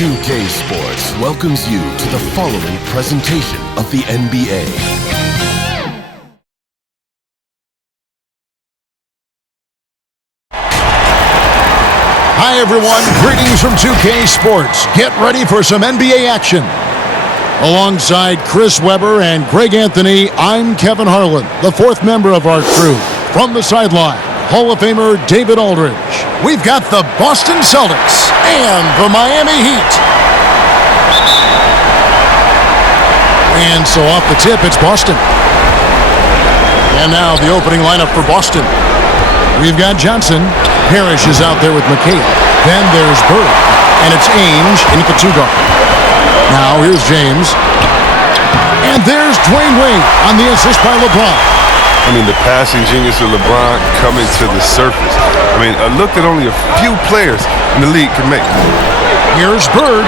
2K Sports welcomes you to the following presentation of the NBA. Hi everyone, greetings from 2K Sports. Get ready for some NBA action. Alongside Chris Webber and Greg Anthony, I'm Kevin Harlan, the fourth member of our crew. From the sideline, Hall of Famer David Aldridge. We've got the Boston Celtics and the Miami Heat. And so off the tip, it's Boston. And now the opening lineup for Boston. We've got Johnson. Parrish is out there with McHale. Then there's Bird. And it's Ainge in at the two-guard. Now here's James. And there's Dwayne Wade on the assist by LeBron. I mean, the passing genius of LeBron coming to the surface. I mean, a look that only a few players in the league can make. Here's Bird.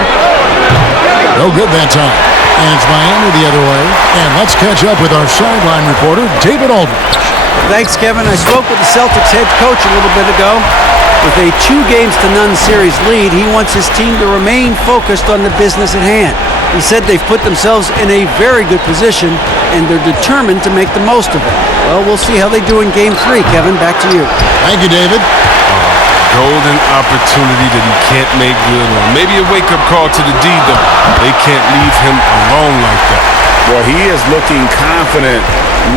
No good that time. And it's Miami the other way. And let's catch up with our sideline reporter, David Aldridge. Thanks, Kevin. I spoke with the Celtics head coach a little bit ago. With a 2-0 series lead, he wants his team to remain focused on the business at hand. He said they've put themselves in a very good position, and they're determined to make the most of it. Well, we'll see how they do in Game 3. Kevin, back to you. Thank you, David. Golden opportunity that he can't make good on. Maybe a wake-up call to the D, though. They can't leave him alone like that. Well, he is looking confident.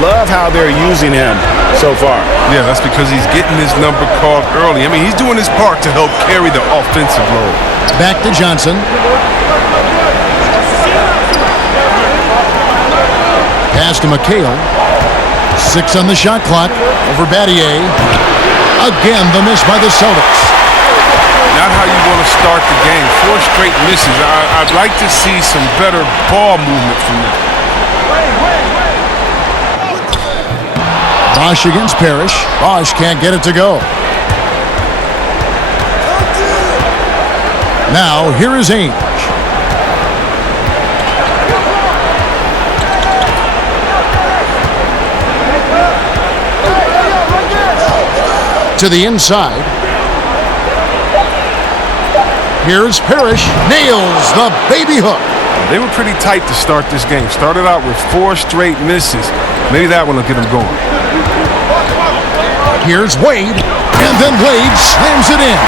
Love how they're using him so far. Yeah, that's because he's getting his number called early. I mean, he's doing his part to help carry the offensive load. Back to Johnson. Pass to McHale. 6 on the shot clock. Over Battier. Again, the miss by the Celtics. Not how you want to start the game. 4 straight misses. I'd like to see some better ball movement from them. Bosh against Parrish. Bosh can't get it to go. Now, here is Ainge. To the inside. Here's Parrish. Nails the baby hook. They were pretty tight to start this game. Started out with 4 straight misses. Maybe that one will get them going. Here's Wade, and then Wade slams it in.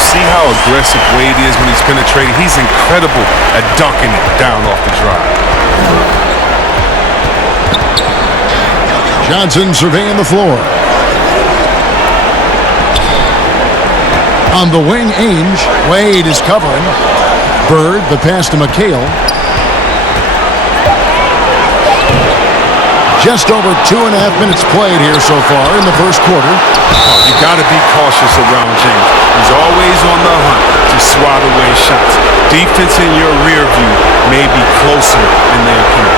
See how aggressive Wade is when he's penetrating? He's incredible at dunking it down off the drive. Johnson surveying the floor. On the wing, Ainge. Wade is covering. Bird, the pass to McHale. Just over 2.5 minutes played here so far in the first quarter. Oh, you got to be cautious around James. He's always on the hunt to swat away shots. Defense in your rear view may be closer than they appear.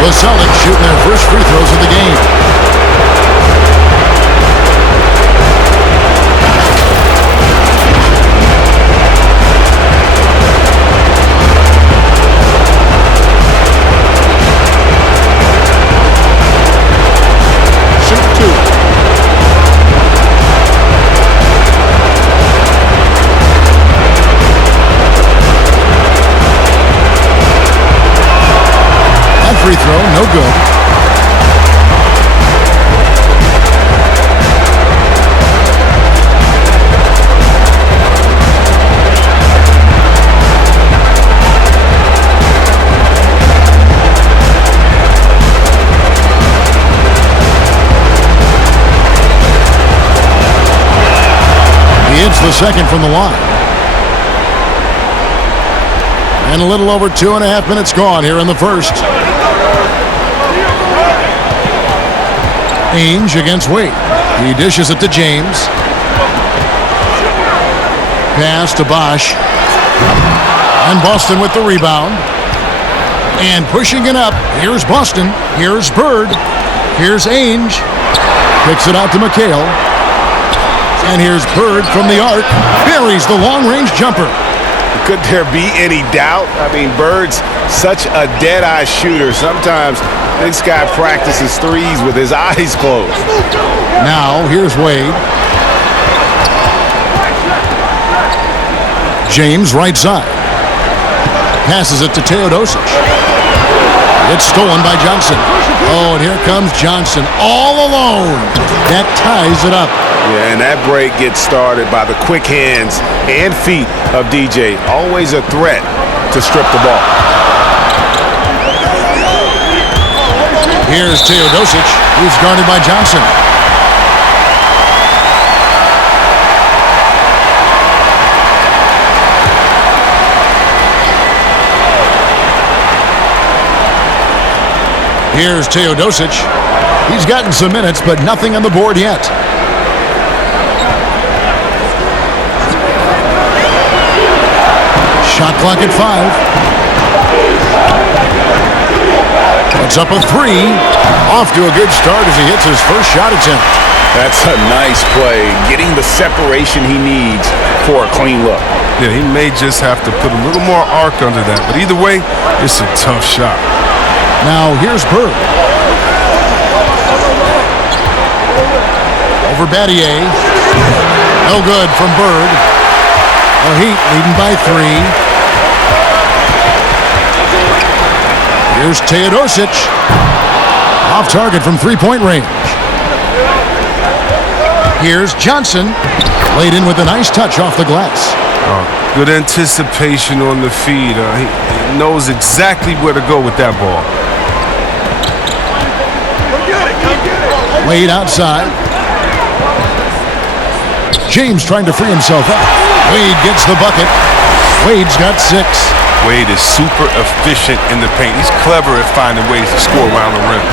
The Celtics shooting their first free throws of the game. Free throw, no good. He hits the second from the line. And a little over 2.5 minutes gone here in the first. Ainge against Wade. He dishes it to James. Pass to Bosh. And Boston with the rebound. And pushing it up. Here's Boston. Here's Bird. Here's Ainge. Kicks it out to McHale. And here's Bird from the arc. Buries the long-range jumper. Could there be any doubt? I mean, Bird's such a dead-eye shooter. Sometimes this guy practices threes with his eyes closed. Now, here's Wade. James right side. Passes it to Teodosic. It's stolen by Johnson. Oh, and here comes Johnson all alone. That ties it up. Yeah, and that break gets started by the quick hands and feet of DJ. Always a threat to strip the ball. Here's Teodosic. He's guarded by Johnson. Here's Teodosic. He's gotten some minutes, but nothing on the board yet. Shot clock at 5. Puts up a 3. Off to a good start as he hits his first shot attempt. That's a nice play, getting the separation he needs for a clean look. Yeah, he may just have to put a little more arc under that, but either way, it's a tough shot. Now here's Bird. Over Battier. No good from Bird. The Heat leading by 3. Here's Teodosic. Off target from three-point range. Here's Johnson. Laid in with a nice touch off the glass. Good anticipation on the feed. He knows exactly where to go with that ball. Wade outside. James trying to free himself up. Wade gets the bucket. Wade's got 6. Wade is super efficient in the paint. He's clever at finding ways to score around the rim.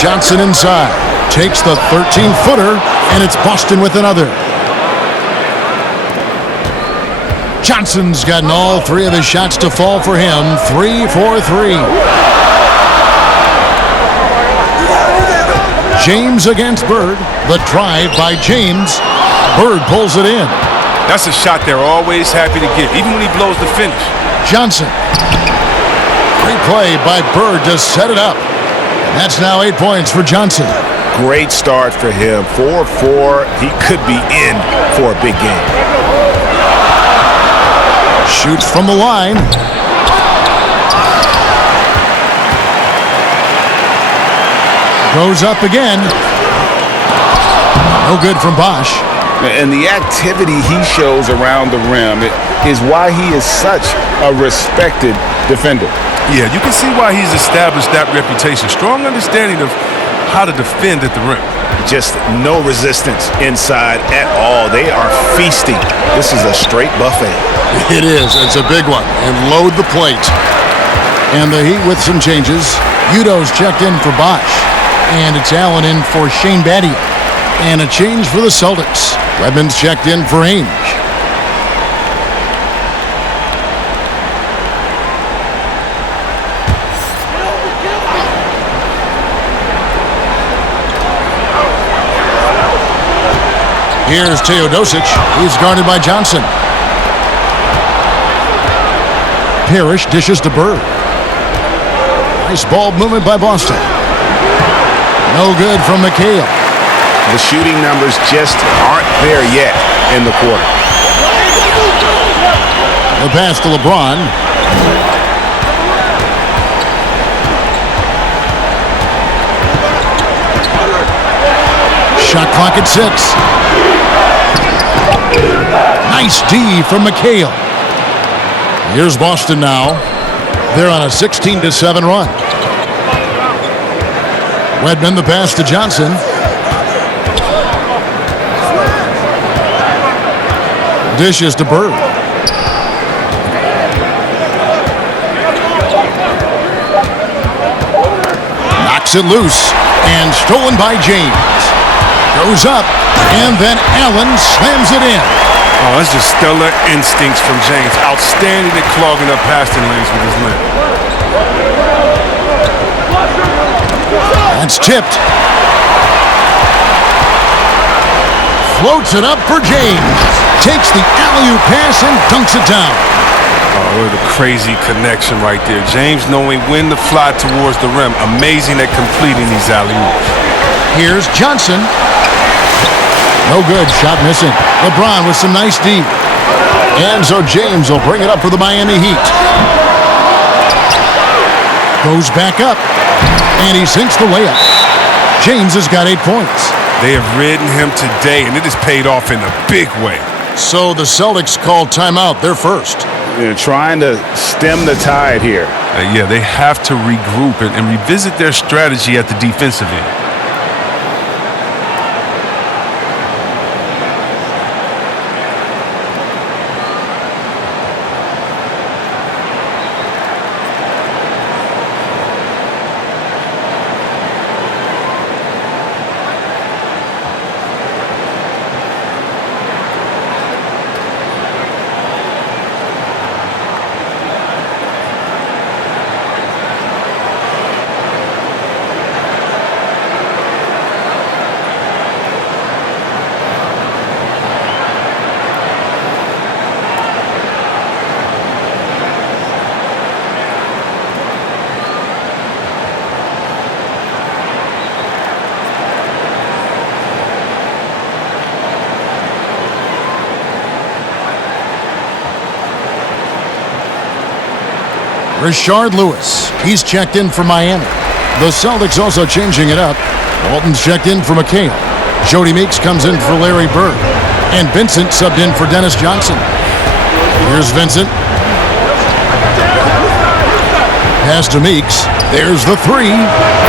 Johnson inside. Takes the 13-footer, and it's Boston with another. Johnson's gotten all 3 of his shots to fall for him. 3 for 3. James against Bird. The drive by James. Bird pulls it in. That's a shot they're always happy to get, even when he blows the finish. Johnson. Great play by Bird to set it up. And that's now 8 points for Johnson. Great start for him. 4-4. He could be in for a big game. Shoots from the line. Goes up again. No good from Bosch. And the activity he shows around the rim is why he is such a respected defender. Yeah, you can see why he's established that reputation. Strong understanding of how to defend at the rim. Just no resistance inside at all. They are feasting. This is a straight buffet. It is. It's a big one. And load the plate. And the Heat with some changes. Udo's checked in for Bosch. And it's Allen in for Shane Battier. And a change for the Celtics. Redmond's checked in for Ainge. Here's Teodosic. He's guarded by Johnson. Parrish dishes to Bird. Nice ball movement by Boston. No good from McHale. The shooting numbers just aren't there yet in the quarter. The pass to LeBron. Shot clock at 6. Nice D from McHale. Here's Boston now. They're on a 16-7 run. Redmond the pass to Johnson. Dishes to Bird. Knocks it loose and stolen by James. Goes up and then Allen slams it in. Oh, that's just stellar instincts from James. Outstanding at clogging up passing lanes with his limb. That's tipped. Floats it up for James. Takes the alley-oop pass and dunks it down. Oh, what a crazy connection right there. James knowing when to fly towards the rim. Amazing at completing these alley-oops. Here's Johnson. No good. Shot missing. LeBron with some nice D. And so James will bring it up for the Miami Heat. Goes back up. And he sinks the layup. James has got 8 points. They have ridden him today, and it has paid off in a big way. So the Celtics call timeout. They're first. They're trying to stem the tide here. Yeah, they have to regroup and revisit their strategy at the defensive end. Rashard Lewis. He's checked in for Miami. The Celtics also changing it up. Walton's checked in for McHale. Jody Meeks comes in for Larry Bird. And Vincent subbed in for Dennis Johnson. Here's Vincent. Pass to Meeks. There's the three.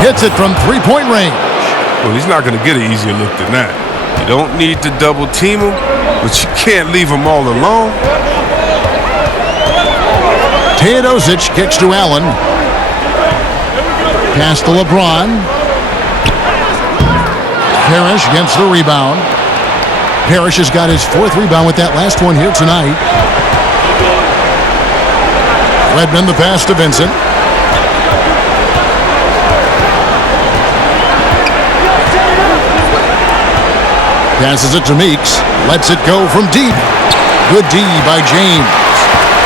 Hits it from three-point range. Well, he's not going to get an easier look than that. You don't need to double team him, but you can't leave him all alone. Teodosic kicks to Allen. Pass to LeBron. Parrish gets the rebound. Parrish has got his 4th rebound with that last one here tonight. Redmond the pass to Vincent. Passes it to Meeks. Lets it go from deep. Good D by James.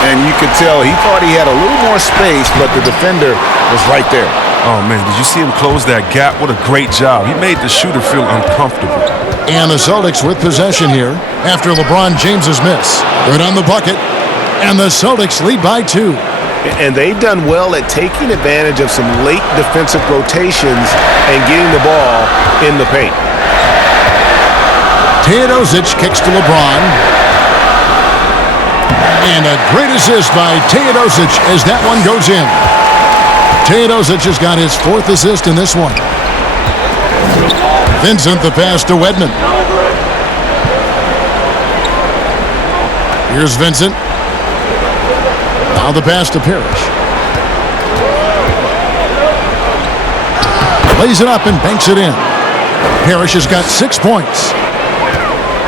And you could tell he thought he had a little more space, but the defender was right there. Oh, man, did you see him close that gap? What a great job. He made the shooter feel uncomfortable. And the Celtics with possession here after LeBron James's miss. Good on the bucket. And the Celtics lead by 2. And they've done well at taking advantage of some late defensive rotations and getting the ball in the paint. Teodosic kicks to LeBron. And a great assist by Teodosic as that one goes in. Teodosic has got his 4th assist in this one. Vincent the pass to Wedman. Here's Vincent. Now the pass to Parrish. Lays it up and banks it in. Parrish has got 6 points.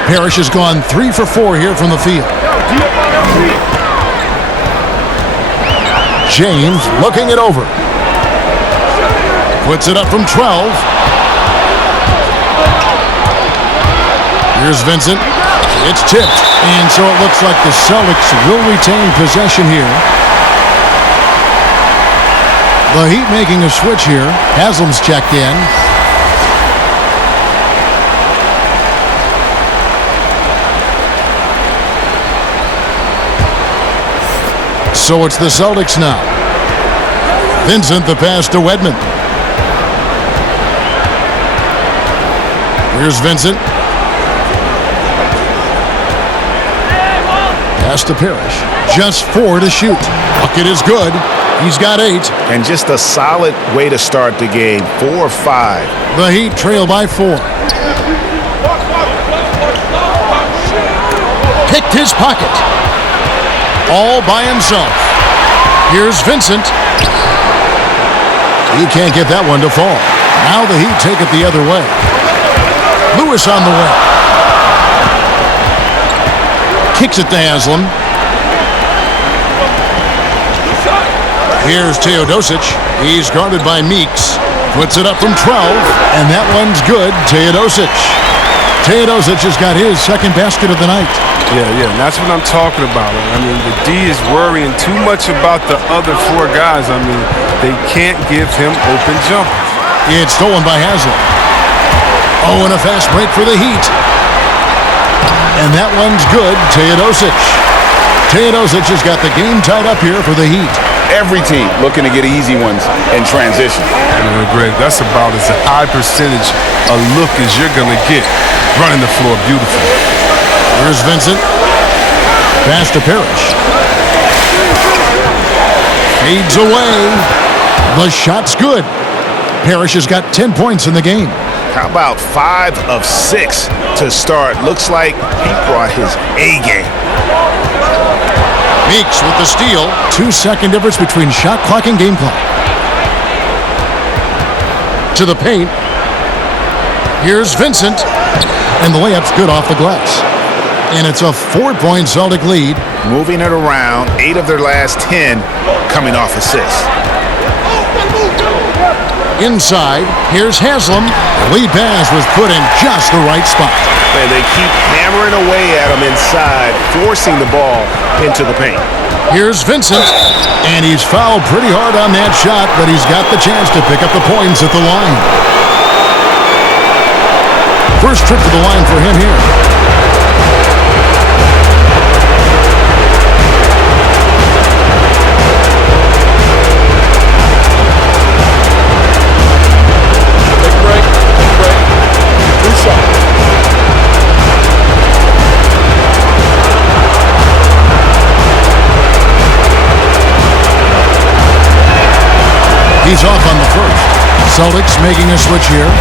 Parrish has gone 3 for 4 here from the field. James looking it over. Puts it up from 12. Here's Vincent. It's tipped. And so it looks like the Celtics will retain possession here. The Heat making a switch here. Haslam's checked in. So it's the Celtics now. Vincent the pass to Wedman. Here's Vincent. Pass to Parrish. Just 4 to shoot. Bucket is good. He's got 8. And just a solid way to start the game. 4 or 5. The Heat trail by 4. Picked his pocket. All by himself. Here's Vincent. He can't get that one to fall. Now the Heat take it the other way. Lewis on the way. Kicks it to Haslam. Here's Teodosic. He's guarded by Meeks. Puts it up from 12. And that one's good. Teodosic. Teodosic has got his 2nd basket of the night. Yeah, and that's what I'm talking about. I mean, the D is worrying too much about the other 4 guys. I mean, they can't give him open jumpers. It's stolen by Haslam. Oh, and a fast break for the Heat. And that one's good. Teodosic has got the game tied up here for the Heat. Every team looking to get easy ones in transition. Greg, that's about as high percentage a look as you're going to get. Running the floor beautiful. Here's Vincent. Pass to Parrish. Fades away. The shot's good. Parrish has got 10 points in the game. How about 5 of 6 to start? Looks like he brought his A game. Meeks with the steal. 2-second difference between shot clock and game clock. To the paint. Here's Vincent. And the layup's good off the glass. And it's a 4-point Celtic lead. Moving it around. 8 of their last 10 coming off assists. Inside, here's Haslam. The lead pass was put in just the right spot. And they keep hammering away at him inside, forcing the ball into the paint. Here's Vincent, and he's fouled pretty hard on that shot, but he's got the chance to pick up the points at the line. First trip to the line for him here. He's off on the first. Celtics making a switch here.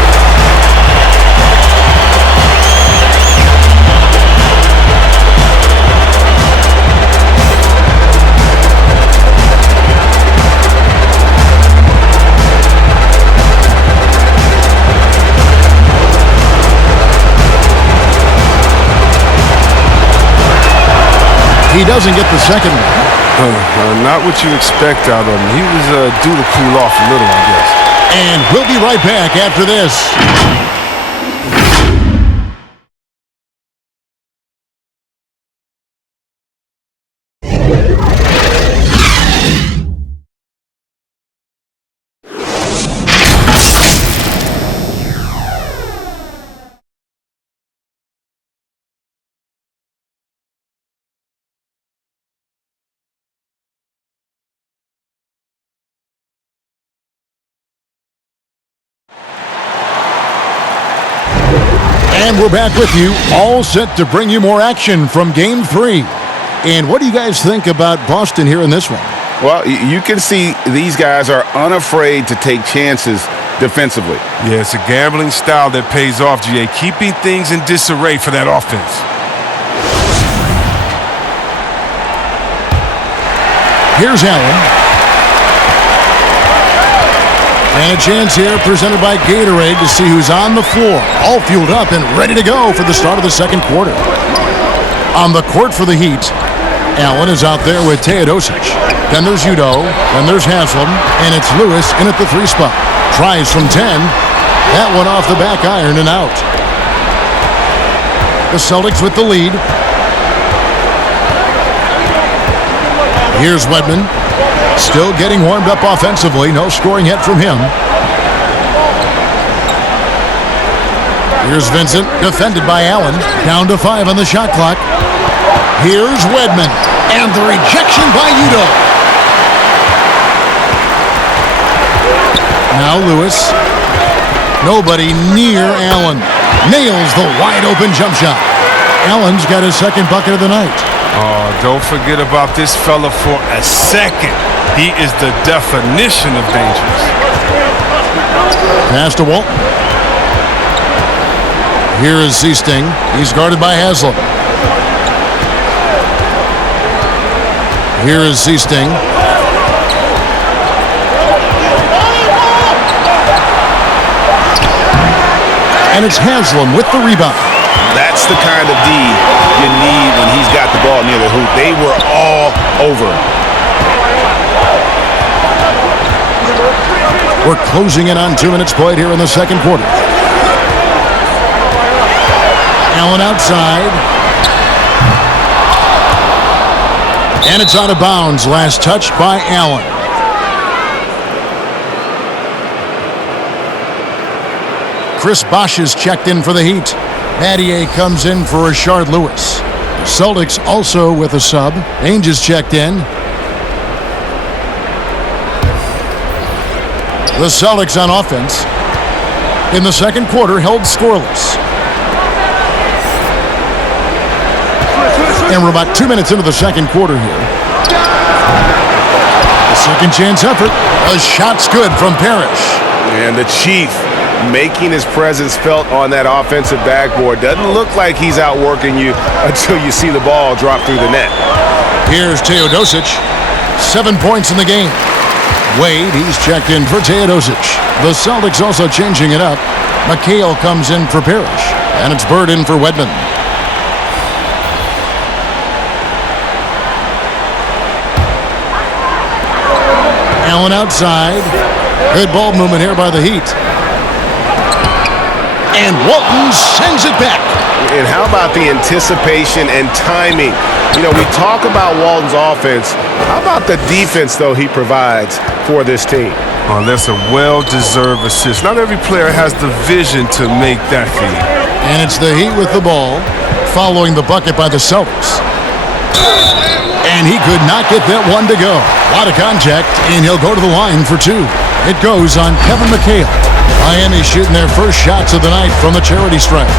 He doesn't get the second one. Not what you expect out of him. He was due to cool off a little, I guess. And we'll be right back after this. And we're back with you, all set to bring you more action from Game 3. And what do you guys think about Boston here in this one? Well, you can see these guys are unafraid to take chances defensively. Yeah, it's a gambling style that pays off, GA, keeping things in disarray for that offense. Here's Allen. And a chance here presented by Gatorade to see who's on the floor. All fueled up and ready to go for the start of the second quarter. On the court for the Heat, Allen is out there with Teodosic. Then there's Udo. Then there's Haslam. And it's Lewis in at the 3 spot. Tries from 10. That one off the back iron and out. The Celtics with the lead. Here's Wedman. Still getting warmed up offensively. No scoring yet from him. Here's Vincent, defended by Allen. Down to 5 on the shot clock. Here's Wedman. And the rejection by Udo. Now Lewis. Nobody near Allen. Nails the wide open jump shot. Allen's got his second bucket of the night. Oh, don't forget about this fella for a second. He is the definition of dangerous. Pass to Walt. Here is Seasting. He's guarded by Haslam. Here is Seasting. And it's Haslam with the rebound. That's the kind of D you need when he's got the ball near the hoop. They were all over him. We're closing in on 2 minutes played here in the second quarter. Allen outside. And it's out of bounds. Last touch by Allen. Chris Bosh is checked in for the Heat. Battier comes in for Rashard Lewis. The Celtics also with a sub. Ainge is checked in. The Celtics on offense in the second quarter held scoreless. And we're about 2 minutes into the second quarter here. The second chance effort. A shot's good from Parrish. And the Chief making his presence felt on that offensive backboard. Doesn't look like he's outworking you until you see the ball drop through the net. Here's Teodosic. 7 points in the game. Wade, he's checked in for Teodosic. The Celtics also changing it up. McHale comes in for Parrish. And it's Bird in for Wedman. Allen outside. Good ball movement here by the Heat. And Walton sends it back. And how about the anticipation and timing? You know, we talk about Walton's offense. How about the defense, though, he provides for this team? Oh, that's a well-deserved assist. Not every player has the vision to make that feed. And it's the Heat with the ball, following the bucket by the Celtics. And he could not get that one to go. A lot of contact, and he'll go to the line for two. It goes on Kevin McHale. Miami shooting their first shots of the night from the charity stripe.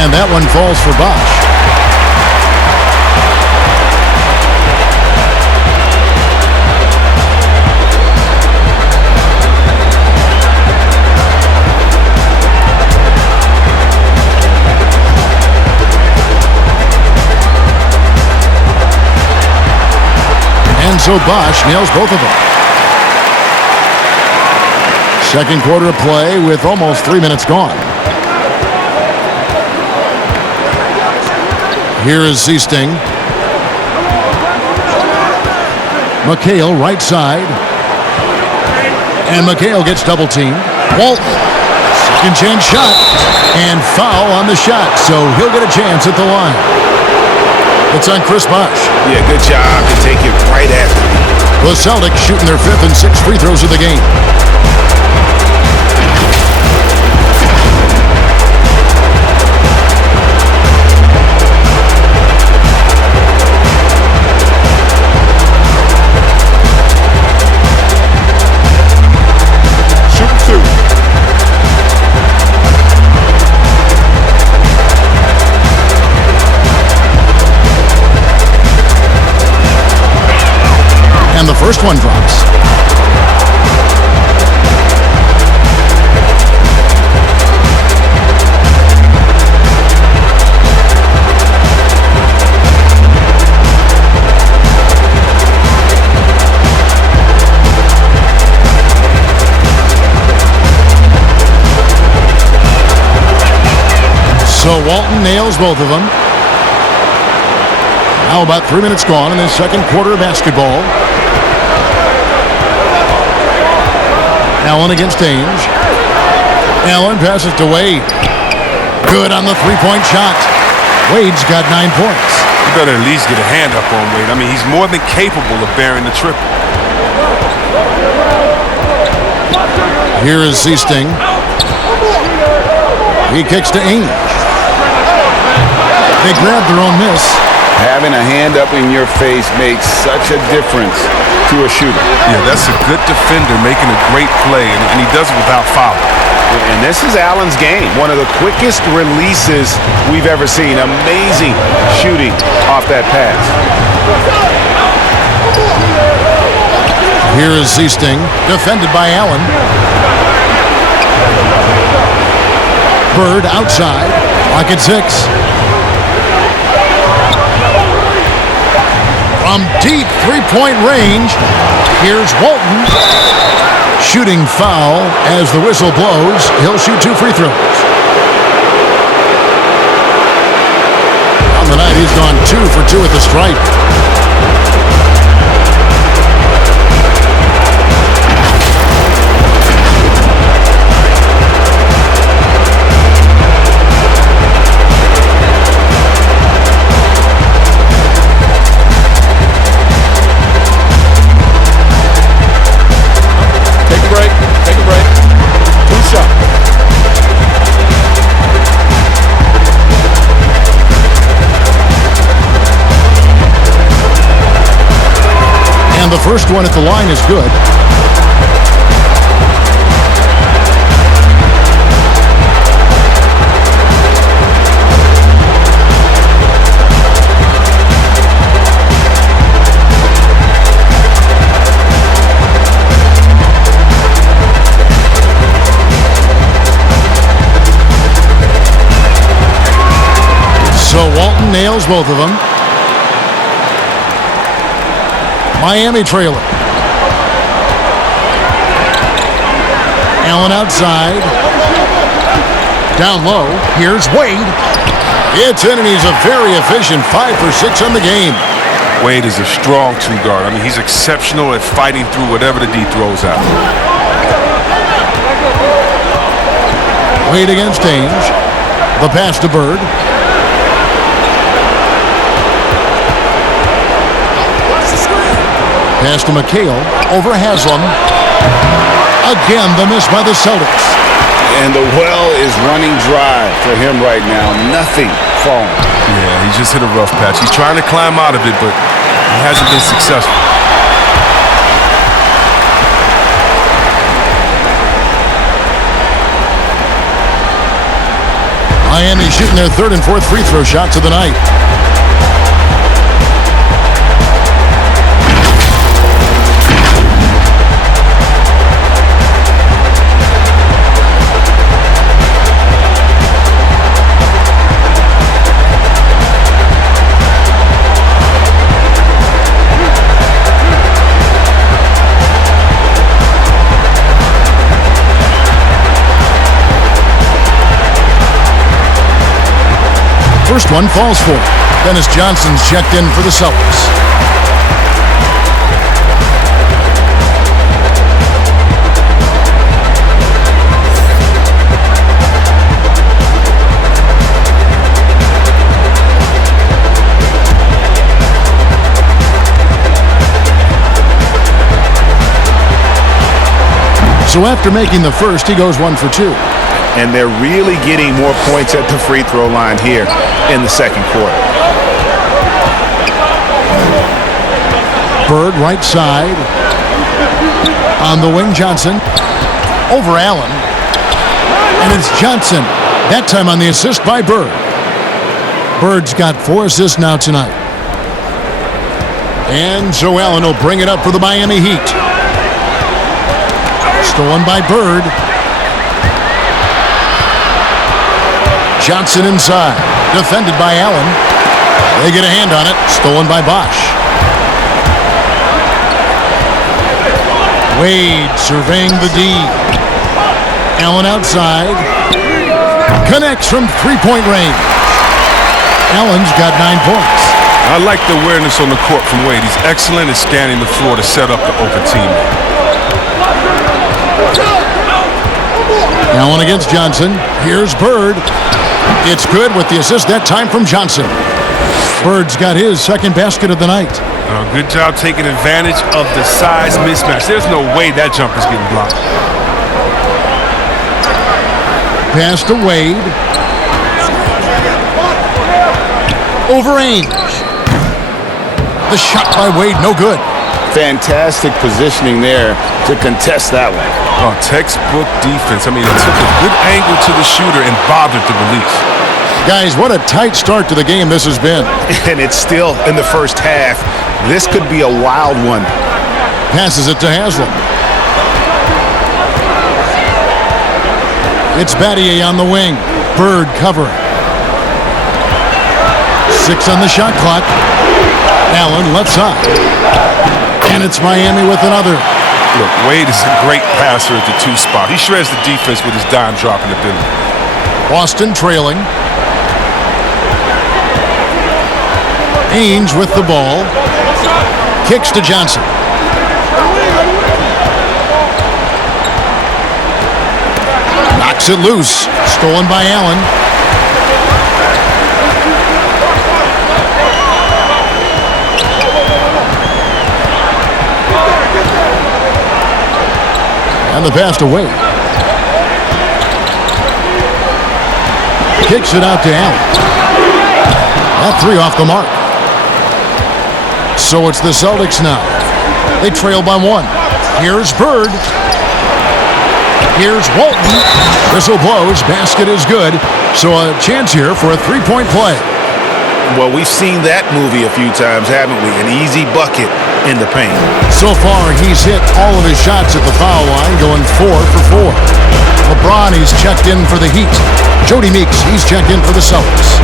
And that one falls for Bosch. And so Bosch nails both of them. Second quarter of play with almost 3 minutes gone. Here is Seasting. McHale right side. And McHale gets double teamed. Walton. Second chance shot. And foul on the shot. So he'll get a chance at the line. It's on Chris Bosch. Yeah, good job to take it right at him. The Celtics shooting their 5th and 6th free throws of the game. And the first one drops. So Walton nails both of them. Now about 3 minutes gone in the second quarter of basketball. Allen against Ainge. Allen passes to Wade. Good on the three-point shot. Wade's got 9 points. You better at least get a hand up on Wade. I mean, he's more than capable of bearing the triple. Here is Seasting. He kicks to Ainge. They grab their own miss. Having a hand up in your face makes such a difference to a shooter. Yeah, that's a good defender making a great play, and he does it without foul. And this is Allen's game. One of the quickest releases we've ever seen. Amazing shooting off that pass. Here is Seasting, defended by Allen. Bird outside, pocket 6. From deep three-point range, here's Walton. Shooting foul as the whistle blows. He'll shoot 2 free throws. On the night, he's gone 2 for 2 at the stripe. Take a break. Take a break. 2 shots. And the first one at the line is good. So Walton nails both of them. Miami trailer. Allen outside. Down low. Here's Wade. It's in, and he's a very efficient 5 for 6 on the game. Wade is a strong 2 guard. I mean, he's exceptional at fighting through whatever the D throws at him. Wade against Ainge. The pass to Bird. Pass to McHale. Over Haslam. Again, the miss by the Celtics. And the well is running dry for him right now. Nothing falling. Yeah, he just hit a rough patch. He's trying to climb out of it, but he hasn't been successful. Miami shooting their 3rd and 4th free throw shots of the night. First one falls for it. Dennis Johnson's checked in for the Celtics. So after making the first, he goes 1 for 2. And they're really getting more points at the free throw line here in the second quarter. Bird right side. On the wing, Johnson. Over Allen. And it's Johnson. That time on the assist by Bird. Bird's got 4 assists now tonight. And so Allen will bring it up for the Miami Heat. Stolen by Bird. Johnson inside. Defended by Allen. They get a hand on it. Stolen by Bosch. Wade surveying the D. Allen outside. Connects from 3-point range. Allen's got 9 points. I like the awareness on the court from Wade. He's excellent at scanning the floor to set up the open teammate. Allen against Johnson. Here's Bird. It's good with the assist that time from Johnson. Bird's got his second basket of the night. Good job taking advantage of the size mismatch. There's no way that jumper's getting blocked. Pass to Wade. Over Ainge. The shot by Wade, no good. Fantastic positioning there to contest that one. Oh, textbook defense. I mean, it took a good angle to the shooter and bothered the release. Guys, what a tight start to the game this has been. And it's still in the first half. This could be a wild one. Passes it to Haslam. It's Battier on the wing. Bird covering. 6 on the shot clock. Allen left side. And it's Miami with another. Look, Wade is a great passer at the 2 spot. He shreds the defense with his dime dropping ability. Boston trailing. Ainge with the ball. Kicks to Johnson. Knocks it loose. Stolen by Allen. And the pass away. Kicks it out to Allen. That three off the mark. So it's the Celtics now. They trail by one. Here's Bird. Here's Walton. Whistle blows. Basket is good. So a chance here for a three-point play. Well, we've seen that movie a few times, haven't we? An easy bucket in the paint. So far, he's hit all of his shots at the foul line, going 4 for 4. LeBron, he's checked in for the Heat. Jody Meeks, he's checked in for the Celtics.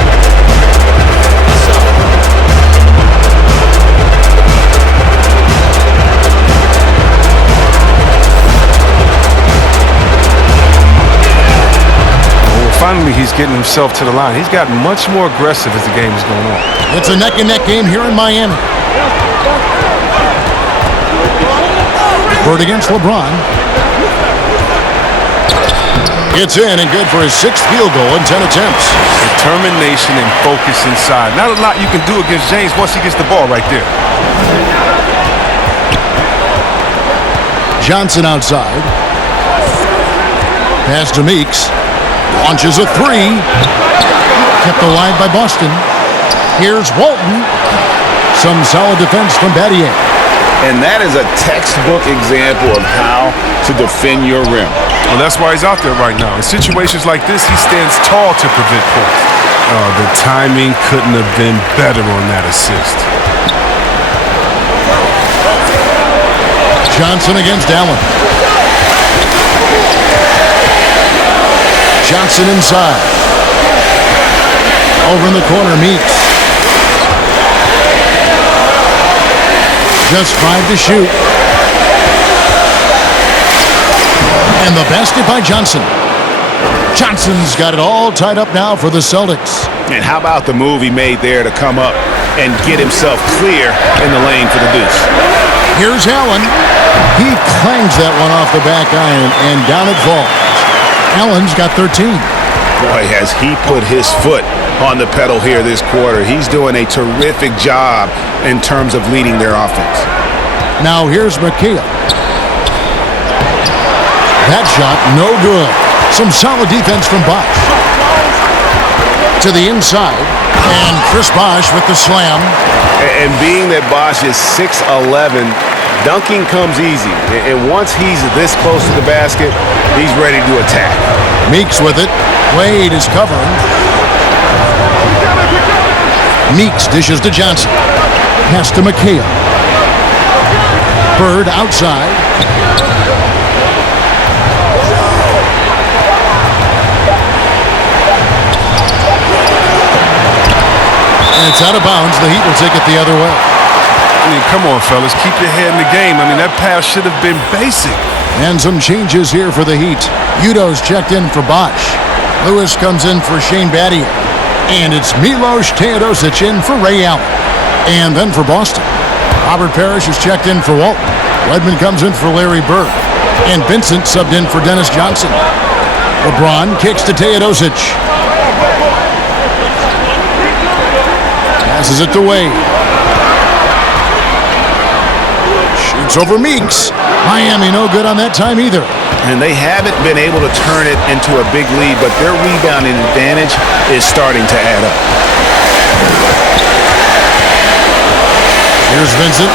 Finally, he's getting himself to the line. He's gotten much more aggressive as the game is going on. It's a neck-and-neck game here in Miami. Bird against LeBron. It's in and good for his 6th field goal in 10 attempts. Determination and focus inside. Not a lot you can do against James once he gets the ball right there. Johnson outside. Pass to Meeks. Launches a three. Kept alive by Boston. Here's Walton. Some solid defense from Battier. And that is a textbook example of how to defend your rim. Well, that's why he's out there right now. In situations like this, he stands tall to prevent points. The timing couldn't have been better on that assist. Johnson against Allen. Johnson inside. Over in the corner, Meeks. Just 5 to shoot. And the basket by Johnson. Johnson's got it all tied up now for the Celtics. And how about the move he made there to come up and get himself clear in the lane for the deuce? Here's Allen. He clangs that one off the back iron, and down it falls. Allen's got 13. Boy, has he put his foot on the pedal here this quarter. He's doing a terrific job in terms of leading their offense. Now here's McHale. That shot, no good. Some solid defense from Bosh. To the inside, and Chris Bosh with the slam. And being that Bosh is 6'11", dunking comes easy. And once he's this close to the basket, he's ready to attack. Meeks with it. Wade is covering. Meeks dishes to Johnson. Pass to McHale. Bird outside. And it's out of bounds. The Heat will take it the other way. I mean, come on, fellas. Keep your head in the game. I mean, that pass should have been basic. And some changes here for the Heat. Udo's checked in for Bosh. Lewis comes in for Shane Battier. And it's Milos Teodosic in for Ray Allen. And then for Boston, Robert Parrish is checked in for Walton. Redmond comes in for Larry Bird. And Vincent subbed in for Dennis Johnson. LeBron kicks to Teodosic. Passes it to Wade. Shoots over Meeks. Miami no good on that time either. And they haven't been able to turn it into a big lead, but their rebounding advantage is starting to add up. Here's Vincent.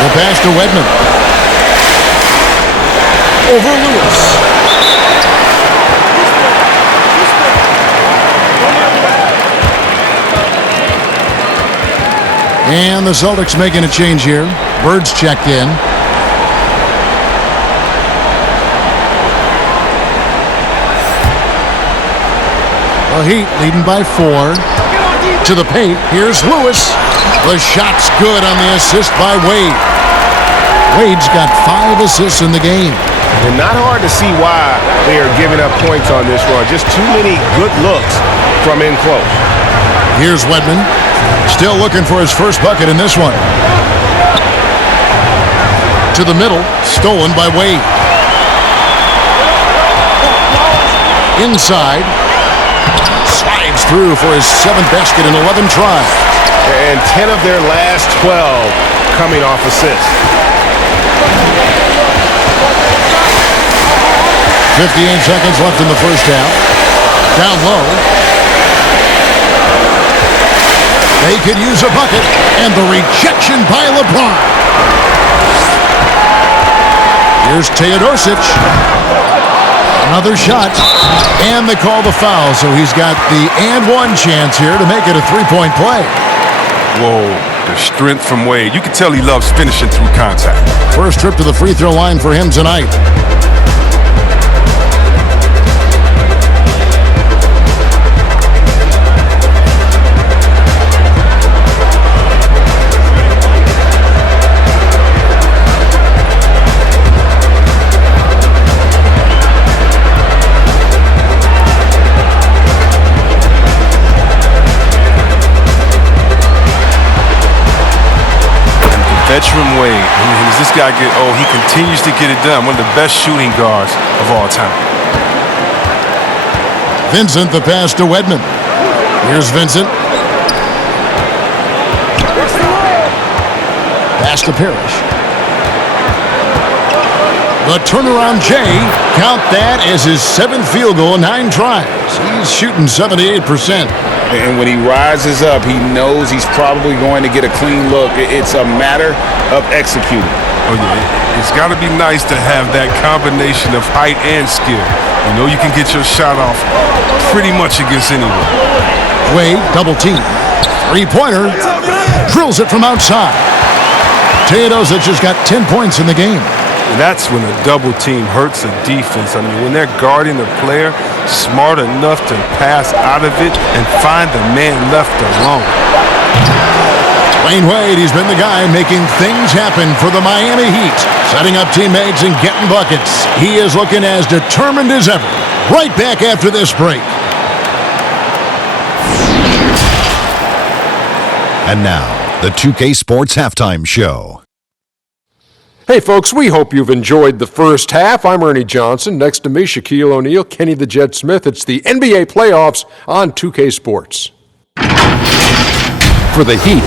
The pass to Wedman. Over Lewis. And the Celtics making a change here. Bird's checked in. The Heat leading by 4. To the paint. Here's Lewis. The shot's good on the assist by Wade. Wade's got 5 assists in the game. And not hard to see why they are giving up points on this run. Just too many good looks from in close. Here's Wedman. Still looking for his first bucket in this one. To the middle. Stolen by Wade. Inside. Slides through for his 7th basket in 11 tries. And 10 of their last 12 coming off assists. 58 seconds left in the first half. Down low. They could use a bucket, and the rejection by LeBron. Here's Teodosic. Another shot, and they call the foul, so he's got the and-one chance here to make it a three-point play. Whoa, the strength from Wade. You can tell he loves finishing through contact. First trip to the free throw line for him tonight. Veteran Wade. I mean, as this guy get old, he continues to get it done. One of the best shooting guards of all time. Vincent, the pass to Wedman. Here's Vincent. Pass to Parrish. The turnaround Jay. Count that as his 7th field goal in 9 tries. He's shooting 78%. And when he rises up, he knows he's probably going to get a clean look. It's a matter of executing. Oh, yeah. It's got to be nice to have that combination of height and skill. You know you can get your shot off pretty much against anyone. Wade, double team. Three-pointer. Drills it from outside. Teodosic has got 10 points in the game. That's when a double team hurts a defense. I mean, when they're guarding a player smart enough to pass out of it and find the man left alone. Dwayne Wade, he's been the guy making things happen for the Miami Heat. Setting up teammates and getting buckets. He is looking as determined as ever. Right back after this break. And now, the 2K Sports Halftime Show. Hey folks, we hope you've enjoyed the first half. I'm Ernie Johnson. Next to me, Shaquille O'Neal, Kenny the Jet Smith. It's the NBA playoffs on 2K Sports. For the Heat,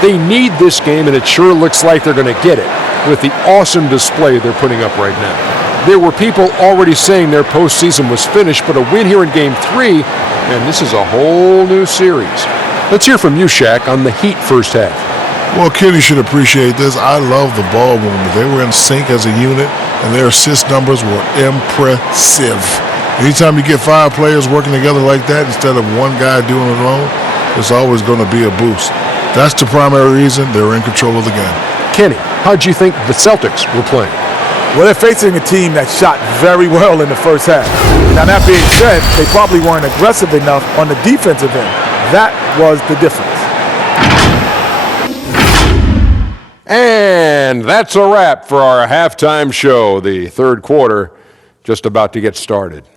they need this game, and it sure looks like they're going to get it with the awesome display they're putting up right now. There were people already saying their postseason was finished, but a win here in Game 3, and this is a whole new series. Let's hear from you, Shaq, on the Heat first half. Well, Kenny should appreciate this. I love the ball movement. They were in sync as a unit, and their assist numbers were impressive. Anytime you get 5 players working together like that instead of one guy doing it alone, it's always going to be a boost. That's the primary reason they're in control of the game. Kenny, how'd you think the Celtics were playing? Well, they're facing a team that shot very well in the first half. Now, that being said, they probably weren't aggressive enough on the defensive end. That was the difference. And that's a wrap for our halftime show. The third quarter just about to get started.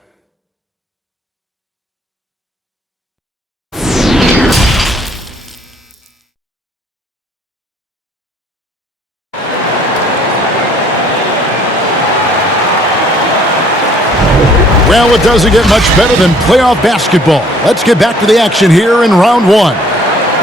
Well, it doesn't get much better than playoff basketball. Let's get back to the action here in round 1.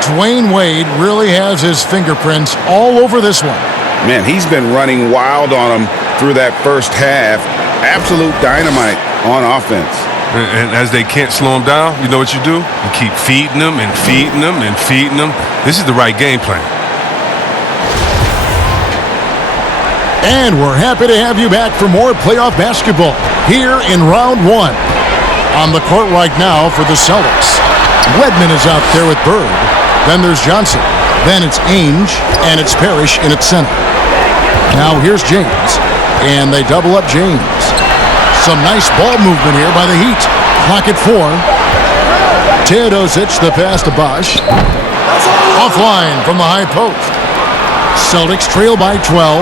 Dwayne Wade really has his fingerprints all over this one. Man, he's been running wild on them through that first half. Absolute dynamite on offense. And as they can't slow him down, you know what you do? You keep feeding them and feeding them and feeding them. This is the right game plan. And we're happy to have you back for more playoff basketball here in round 1. On the court right now for the Celtics, Wedman is out there with Bird. Then there's Johnson. Then it's Ainge, and it's Parrish in its center. Now here's James, and they double up James. Some nice ball movement here by the Heat. Clock at 4. Teodosic, the pass to Bosch. Offline from the high post. Celtics trail by 12.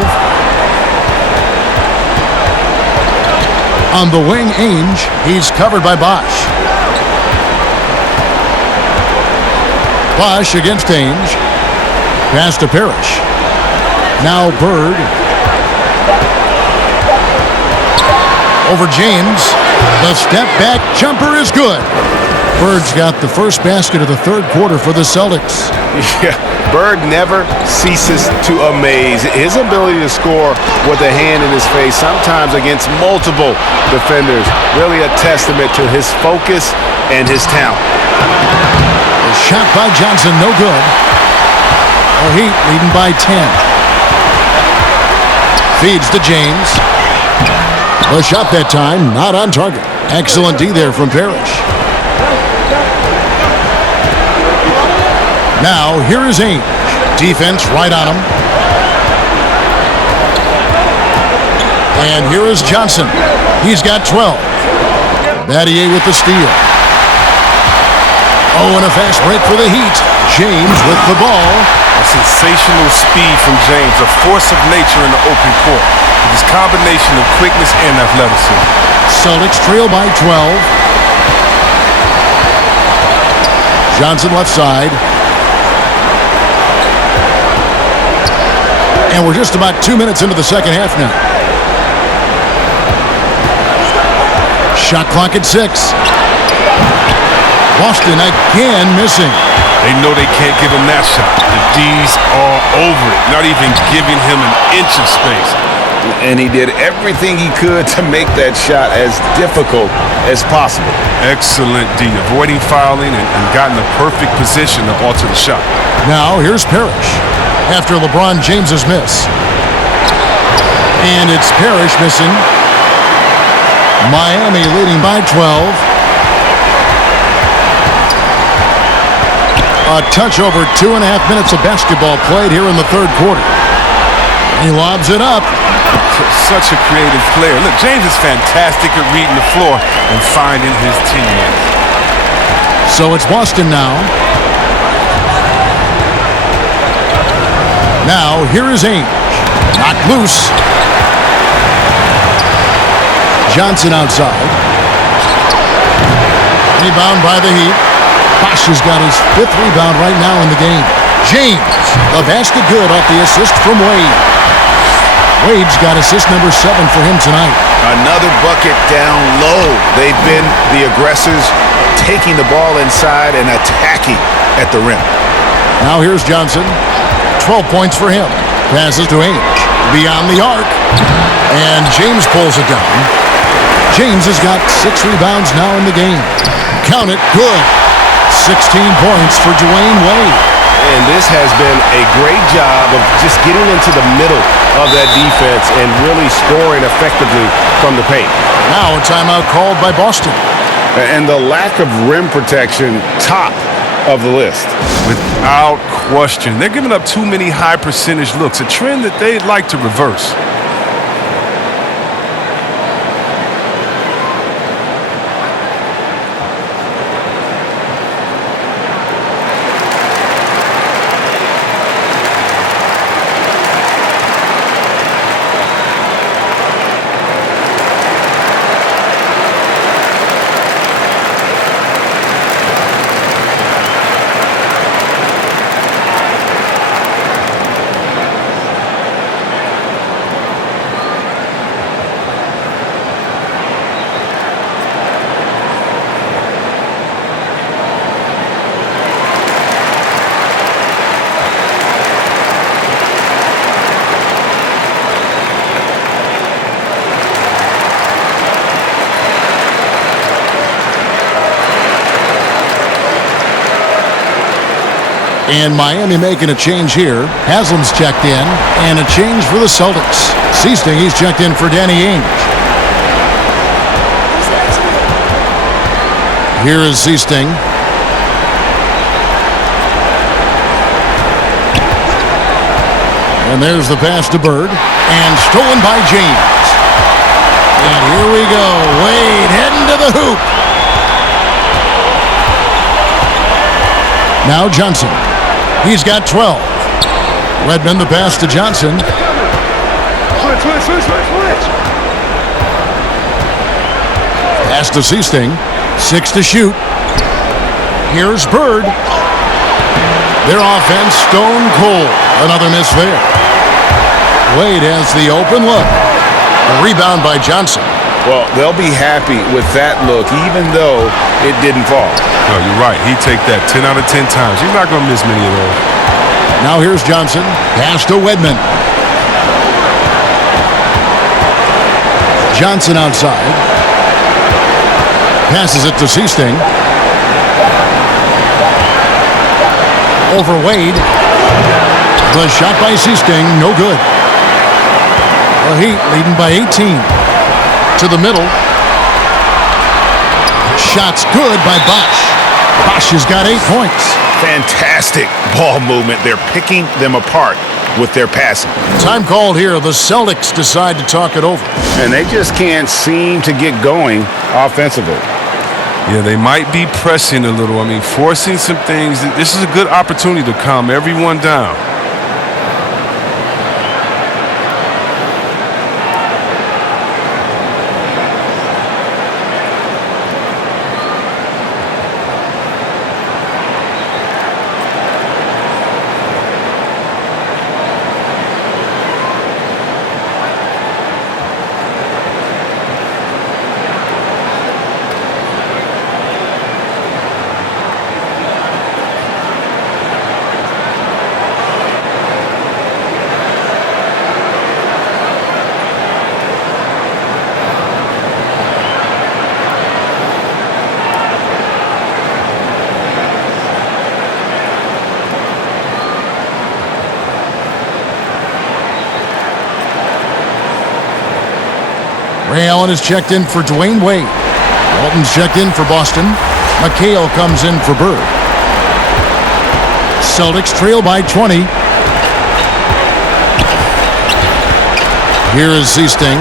On the wing, Ainge. He's covered by Bosch. Bosch against Ainge. Pass to Parrish. Now Bird. Over James. The step back jumper is good. Bird's got the first basket of the third quarter for the Celtics. Yeah, Bird never ceases to amaze. His ability to score with a hand in his face, sometimes against multiple defenders, really a testament to his focus and his talent. The shot by Johnson, no good. The Heat leading by 10. Feeds to James. The shot that time, not on target. Excellent D there from Parrish. Now, here is Ainge. Defense right on him. And here is Johnson. He's got 12. Battier with the steal. Oh, and a fast break for the Heat. James with the ball. A sensational speed from James, a force of nature in the open court. With his combination of quickness and athleticism. Celtics trail by 12. Johnson left side. And we're just about 2 minutes into the second half now. Shot clock at 6. Boston again missing. They know they can't give him that shot. The D's are over it, not even giving him an inch of space. And he did everything he could to make that shot as difficult as possible. Excellent D, avoiding fouling and got in the perfect position to alter the shot. Now here's Parrish after LeBron James's miss. And it's Parrish missing. Miami leading by 12. A touch over 2.5 minutes of basketball played here in the third quarter. He lobs it up. Such a creative player. Look, James is fantastic at reading the floor and finding his teammates. So it's Boston now. Now, here is Ainge. Knocked loose. Johnson outside. Rebound by the Heat. Bosch has got his 5th rebound right now in the game. James, the basket good off the assist from Wade. Wade's got assist number 7 for him tonight. Another bucket down low. They've been the aggressors, taking the ball inside and attacking at the rim. Now here's Johnson. 12 points for him. Passes to Ainge. Beyond the arc. And James pulls it down. James has got 6 rebounds now in the game. Count it. Good. 16 points for Dwayne Wade. And this has been a great job of just getting into the middle of that defense and really scoring effectively from the paint. Now a timeout called by Boston. And the lack of rim protection, top of the list. Without question. They're giving up too many high percentage looks, a trend that they'd like to reverse. And Miami making a change here. Haslam's checked in. And a change for the Celtics. Seasting, he's checked in for Danny Ainge. Here is Seasting. And there's the pass to Bird. And stolen by James. And here we go. Wade heading to the hoop. Now Johnson. He's got 12. Redmond the pass to Johnson. Pass to Seasting. 6 to shoot. Here's Bird. Their offense stone cold. Another miss there. Wade has the open look. A rebound by Johnson. Well, they'll be happy with that look, even though it didn't fall. No, you're right. He'd take that 10 out of 10 times. He's not going to miss many of those. Now here's Johnson. Pass to Wedman. Johnson outside. Passes it to Seasting. Over Wade. The shot by Seasting, no good. The Heat leading by 18. To the middle. Shots good by Bosch. Bosch has got 8 points. Fantastic ball movement. They're picking them apart with their passing. Time called here. The Celtics decide to talk it over. And they just can't seem to get going offensively. Yeah, they might be pressing a little. I mean, forcing some things. This is a good opportunity to calm everyone down. Ray Allen is checked in for Dwayne Wade. Walton's checked in for Boston. McHale comes in for Bird. Celtics trail by 20. Here is Seasting.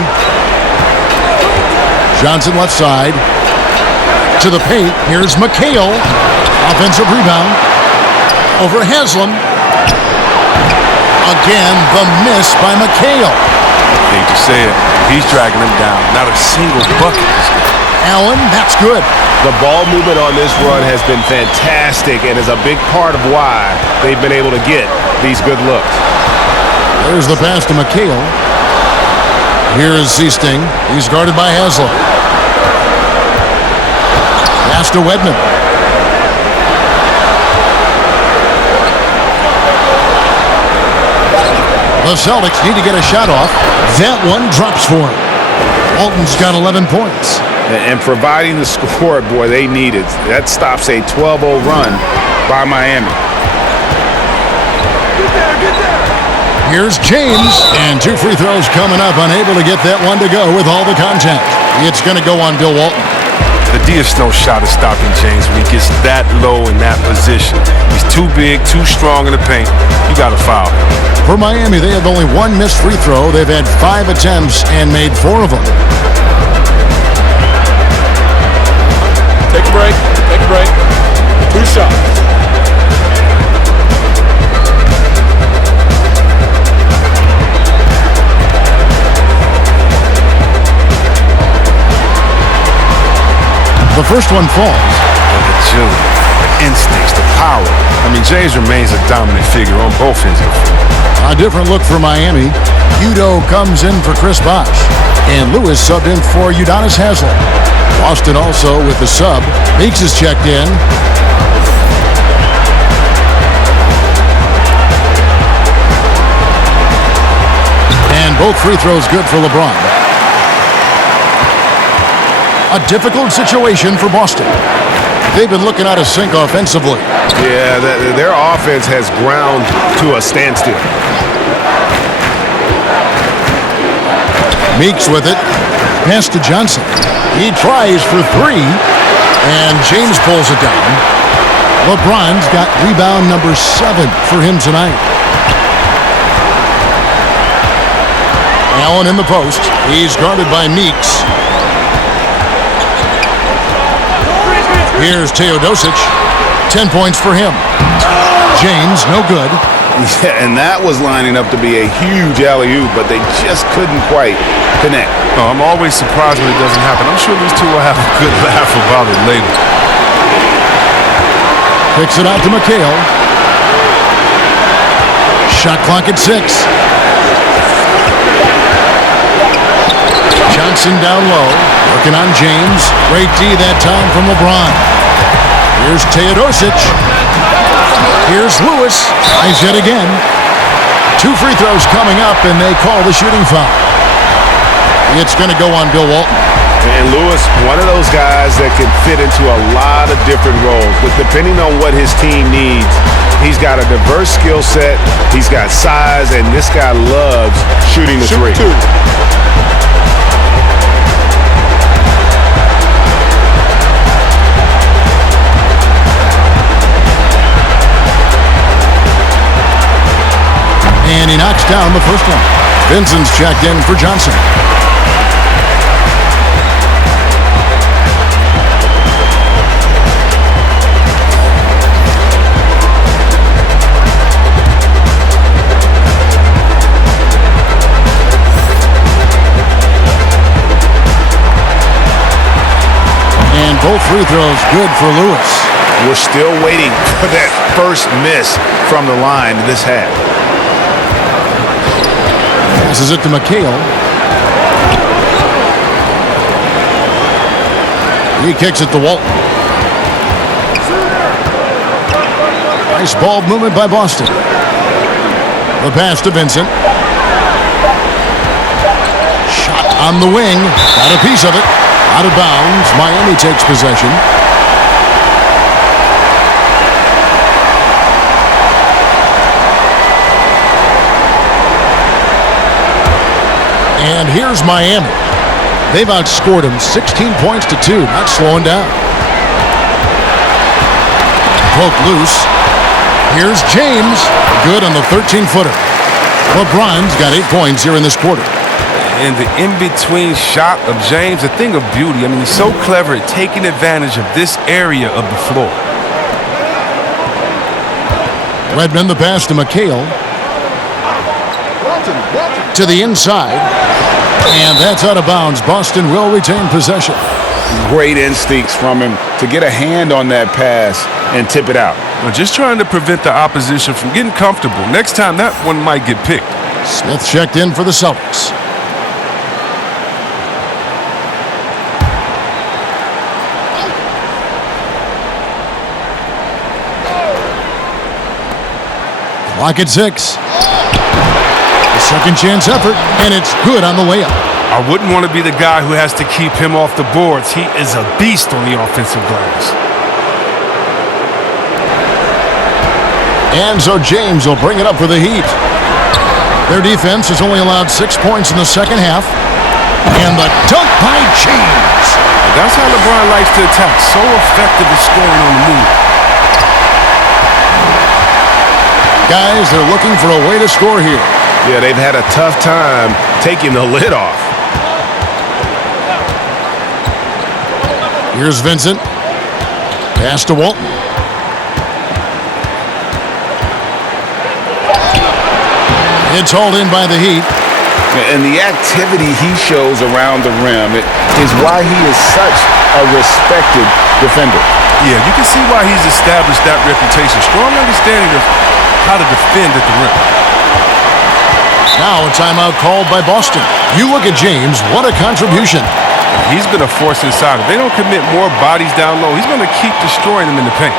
Johnson left side. To the paint. Here's McHale. Offensive rebound. Over Haslam. Again, the miss by McHale. I hate to say it. He's dragging them down. Not a single bucket. Allen, that's good. The ball movement on this run has been fantastic and is a big part of why they've been able to get these good looks. There's the pass to McHale. Here is Seasting. He's guarded by Haslam. Pass to Wedman. The Celtics need to get a shot off. That one drops for him. Walton's got 11 points. And providing the score, boy, they needed. That stops a 12-0 run by Miami. Here's James, and 2 free throws coming up. Unable to get that one to go with all the contact. It's going to go on Bill Walton. The D is no shot at stopping James when he gets that low in that position. He's too big, too strong in the paint. You got to foul him. For Miami, they have only 1 missed free throw. They've had 5 attempts and made 4 of them. Take a break. Take a break. 2 shots. The first one falls. The agility, the instincts, the power. I mean, James remains a dominant figure on both ends of the floor. A different look for Miami. Udo comes in for Chris Bosh. And Lewis subbed in for Udonis Haslem. Boston also with the sub. Meeks is checked in. And both free throws good for LeBron. A difficult situation for Boston. They've been looking out of sync offensively. Yeah, their offense has ground to a standstill. Meeks with it. Pass to Johnson. He tries for 3. And James pulls it down. LeBron's got rebound number 7 for him tonight. Allen in the post. He's guarded by Meeks. Here's Teodosic. 10 points for him. James, no good. Yeah, and that was lining up to be a huge alley-oop, but they just couldn't quite connect. No, I'm always surprised when it doesn't happen. I'm sure these two will have a good laugh about it later. Picks it out to McHale. Shot clock at 6. Johnson down low, working on James. Great D that time from LeBron. Here's Teodosic. Here's Lewis. Tries yet again. 2 free throws coming up, and they call the shooting foul. It's going to go on Bill Walton. And Lewis, one of those guys that can fit into a lot of different roles. But depending on what his team needs, he's got a diverse skill set. He's got size, and this guy loves shooting the three. And he knocks down the first one. Vincent's checked in for Johnson. And both free throws good for Lewis. We're still waiting for that first miss from the line this half. Passes it to McHale. He kicks it to Walton. Nice ball movement by Boston. The pass to Vincent. Shot on the wing. Got a piece of it. Out of bounds. Miami takes possession. And here's Miami. They've outscored him 16 points to 2. Not slowing down. Poke loose. Here's James. Good on the 13-footer. LeBron's got 8 points here in this quarter. And the in-between shot of James, a thing of beauty. I mean, he's so clever at taking advantage of this area of the floor. Redmond the pass to McHale. To the inside. And that's out of bounds. Boston will retain possession. Great instincts from him to get a hand on that pass and tip it out. Well, just trying to prevent the opposition from getting comfortable. Next time, that one might get picked. Smith checked in for the Celtics. Clock at 6. The second chance effort, and it's good on the way up. I wouldn't want to be the guy who has to keep him off the boards. He is a beast on the offensive glass. And so James will bring it up for the Heat. Their defense has only allowed 6 points in the second half. And the dunk by James. That's how LeBron likes to attack. So effective at scoring on the move. Guys, they're looking for a way to score here. Yeah, they've had a tough time taking the lid off. Here's Vincent. Pass to Walton. It's hauled in by the Heat. And the activity he shows around the rim is why he is such a respected defender. Yeah, you can see why he's established that reputation. Strong understanding of how to defend at the rim. Now a timeout called by Boston. You look at James, what a contribution. He's been a force inside. If they don't commit more bodies down low, he's going to keep destroying them in the paint.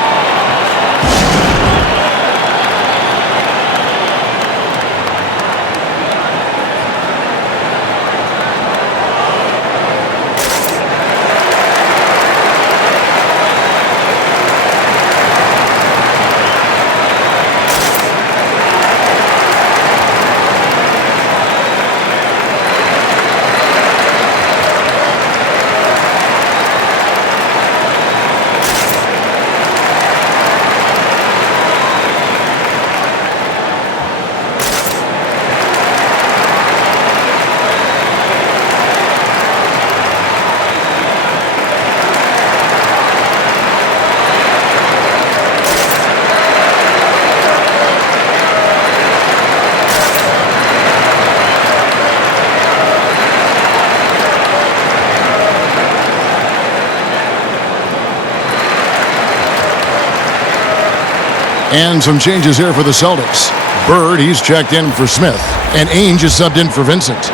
And some changes here for the Celtics. Bird, he's checked in for Smith. And Ainge is subbed in for Vincent.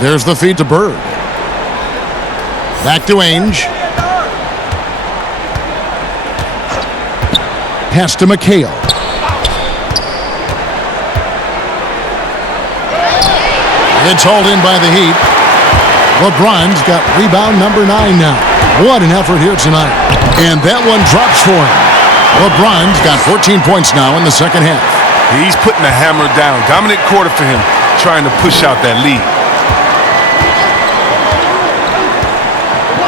There's the feed to Bird. Back to Ainge. Pass to McHale. It's hauled in by the Heat. LeBron's got rebound number 9 now. What an effort here tonight. And that one drops for him. LeBron's got 14 points now in the second half. He's putting the hammer down. Dominant quarter for him, trying to push out that lead.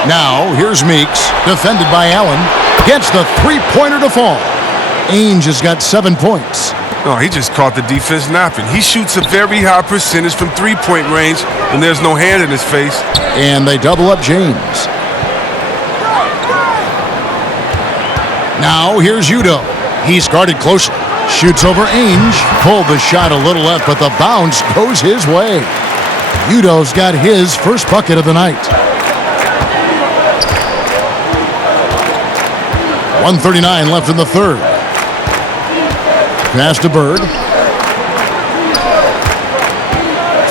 Now, here's Meeks, defended by Allen. Gets the three-pointer to fall. Ainge has got 7 points. No, he just caught the defense napping. He shoots a very high percentage from three-point range when there's no hand in his face. And they double up James. Now, here's Udo. He's guarded closely. Shoots over Ainge. Pulled the shot a little left, but the bounce goes his way. Udo's got his first bucket of the night. 1:39 left in the third. Pass to Bird.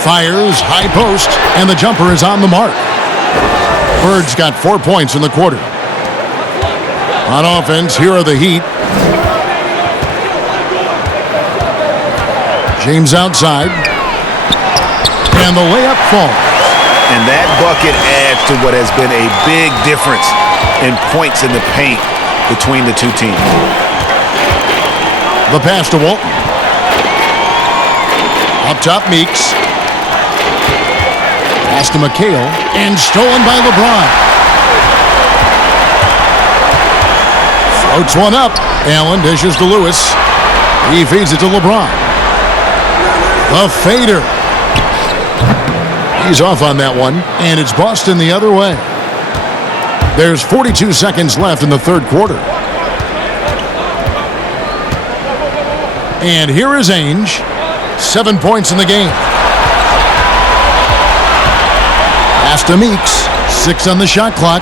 Fires, high post, and the jumper is on the mark. Bird's got 4 points in the quarter. On offense, here are the Heat. James outside. And the layup falls. And that bucket adds to what has been a big difference in points in the paint between the two teams. The pass to Walton. Up top, Meeks. Pass to McHale. And stolen by LeBron. Floats one up. Allen dishes to Lewis. He feeds it to LeBron. The fader. He's off on that one. And it's Boston the other way. There's 42 seconds left in the third quarter. And here is Ainge. 7 points in the game. Pass to Meeks. 6 on the shot clock.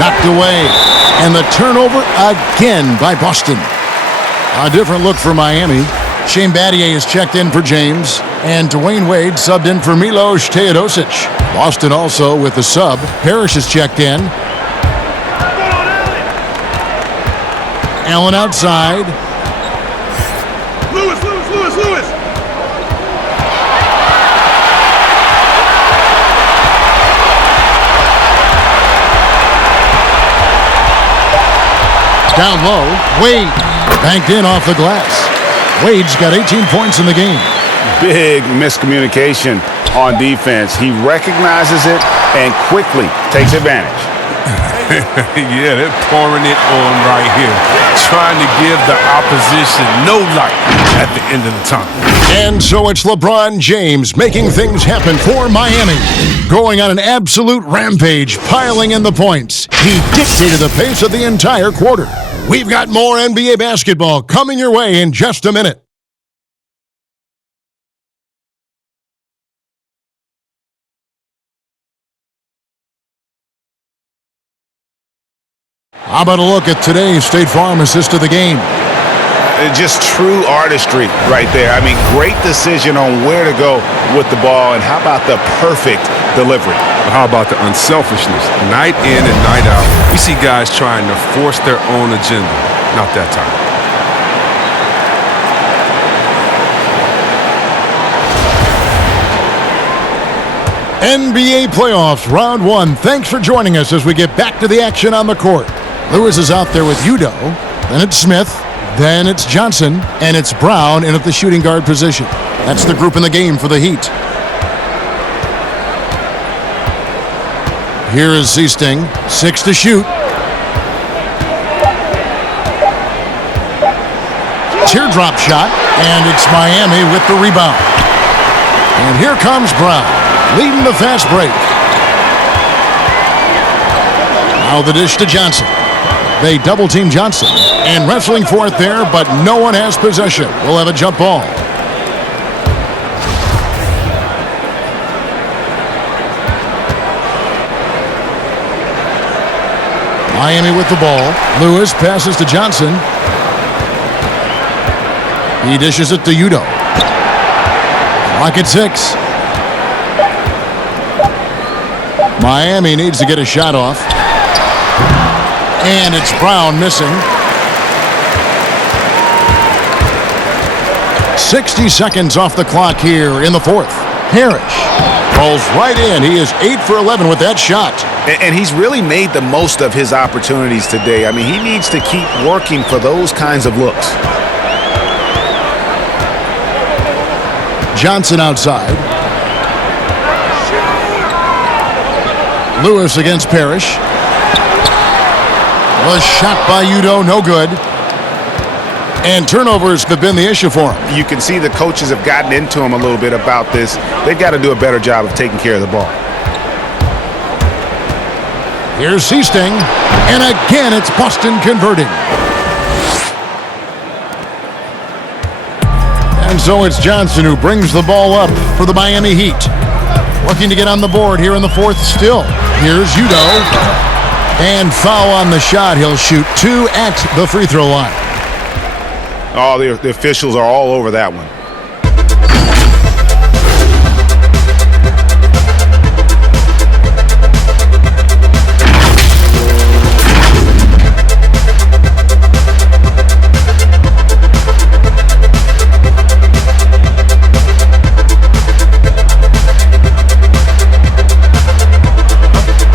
Knocked away. And the turnover again by Boston. A different look for Miami. Shane Battier is checked in for James. And Dwayne Wade subbed in for Milos Teodosic. Boston also with the sub. Parrish is checked in. Allen outside. Lewis. Down low, Wade banked in off the glass. Wade's got 18 points in the game. Big miscommunication on defense. He recognizes it and quickly takes advantage. Yeah, they're pouring it on right here. Trying to give the opposition no light at the end of the tunnel. And so it's LeBron James making things happen for Miami. Going on an absolute rampage, piling in the points. He dictated the pace of the entire quarter. We've got more NBA basketball coming your way in just a minute. How about a look at today's State Farm assist of the game? Just true artistry right there. I mean, great decision on where to go with the ball, and how about the perfect delivery? How about the unselfishness? Night in and night out, we see guys trying to force their own agenda. Not that time. NBA playoffs, round one. Thanks for joining us as we get back to the action on the court. Lewis is out there with Udo. Then it's Smith. Then it's Johnson. And it's Brown in at the shooting guard position. That's the group in the game for the Heat. Here is Seasting. 6 to shoot. Teardrop shot. And it's Miami with the rebound. And here comes Brown, leading the fast break. Now the dish to Johnson. They double-team Johnson. And wrestling for it there, but no one has possession. We'll have a jump ball. Miami with the ball. Lewis passes to Johnson. He dishes it to Udo. Clock at 6. Miami needs to get a shot off. And it's Brown missing. 60 seconds off the clock here in the fourth. Parrish falls right in. He is 8 for 11 with that shot. And he's really made the most of his opportunities today. I mean, he needs to keep working for those kinds of looks. Johnson outside. Lewis against Parrish. Was shot by Udo, no good. And turnovers have been the issue for him. You can see the coaches have gotten into him a little bit about this. They've got to do a better job of taking care of the ball. Here's Seasting. And again, it's Boston converting. And so it's Johnson who brings the ball up for the Miami Heat. Looking to get on the board here in the fourth still. Here's Udo. And foul on the shot. He'll shoot 2 at the free throw line. Oh, the officials are all over that one.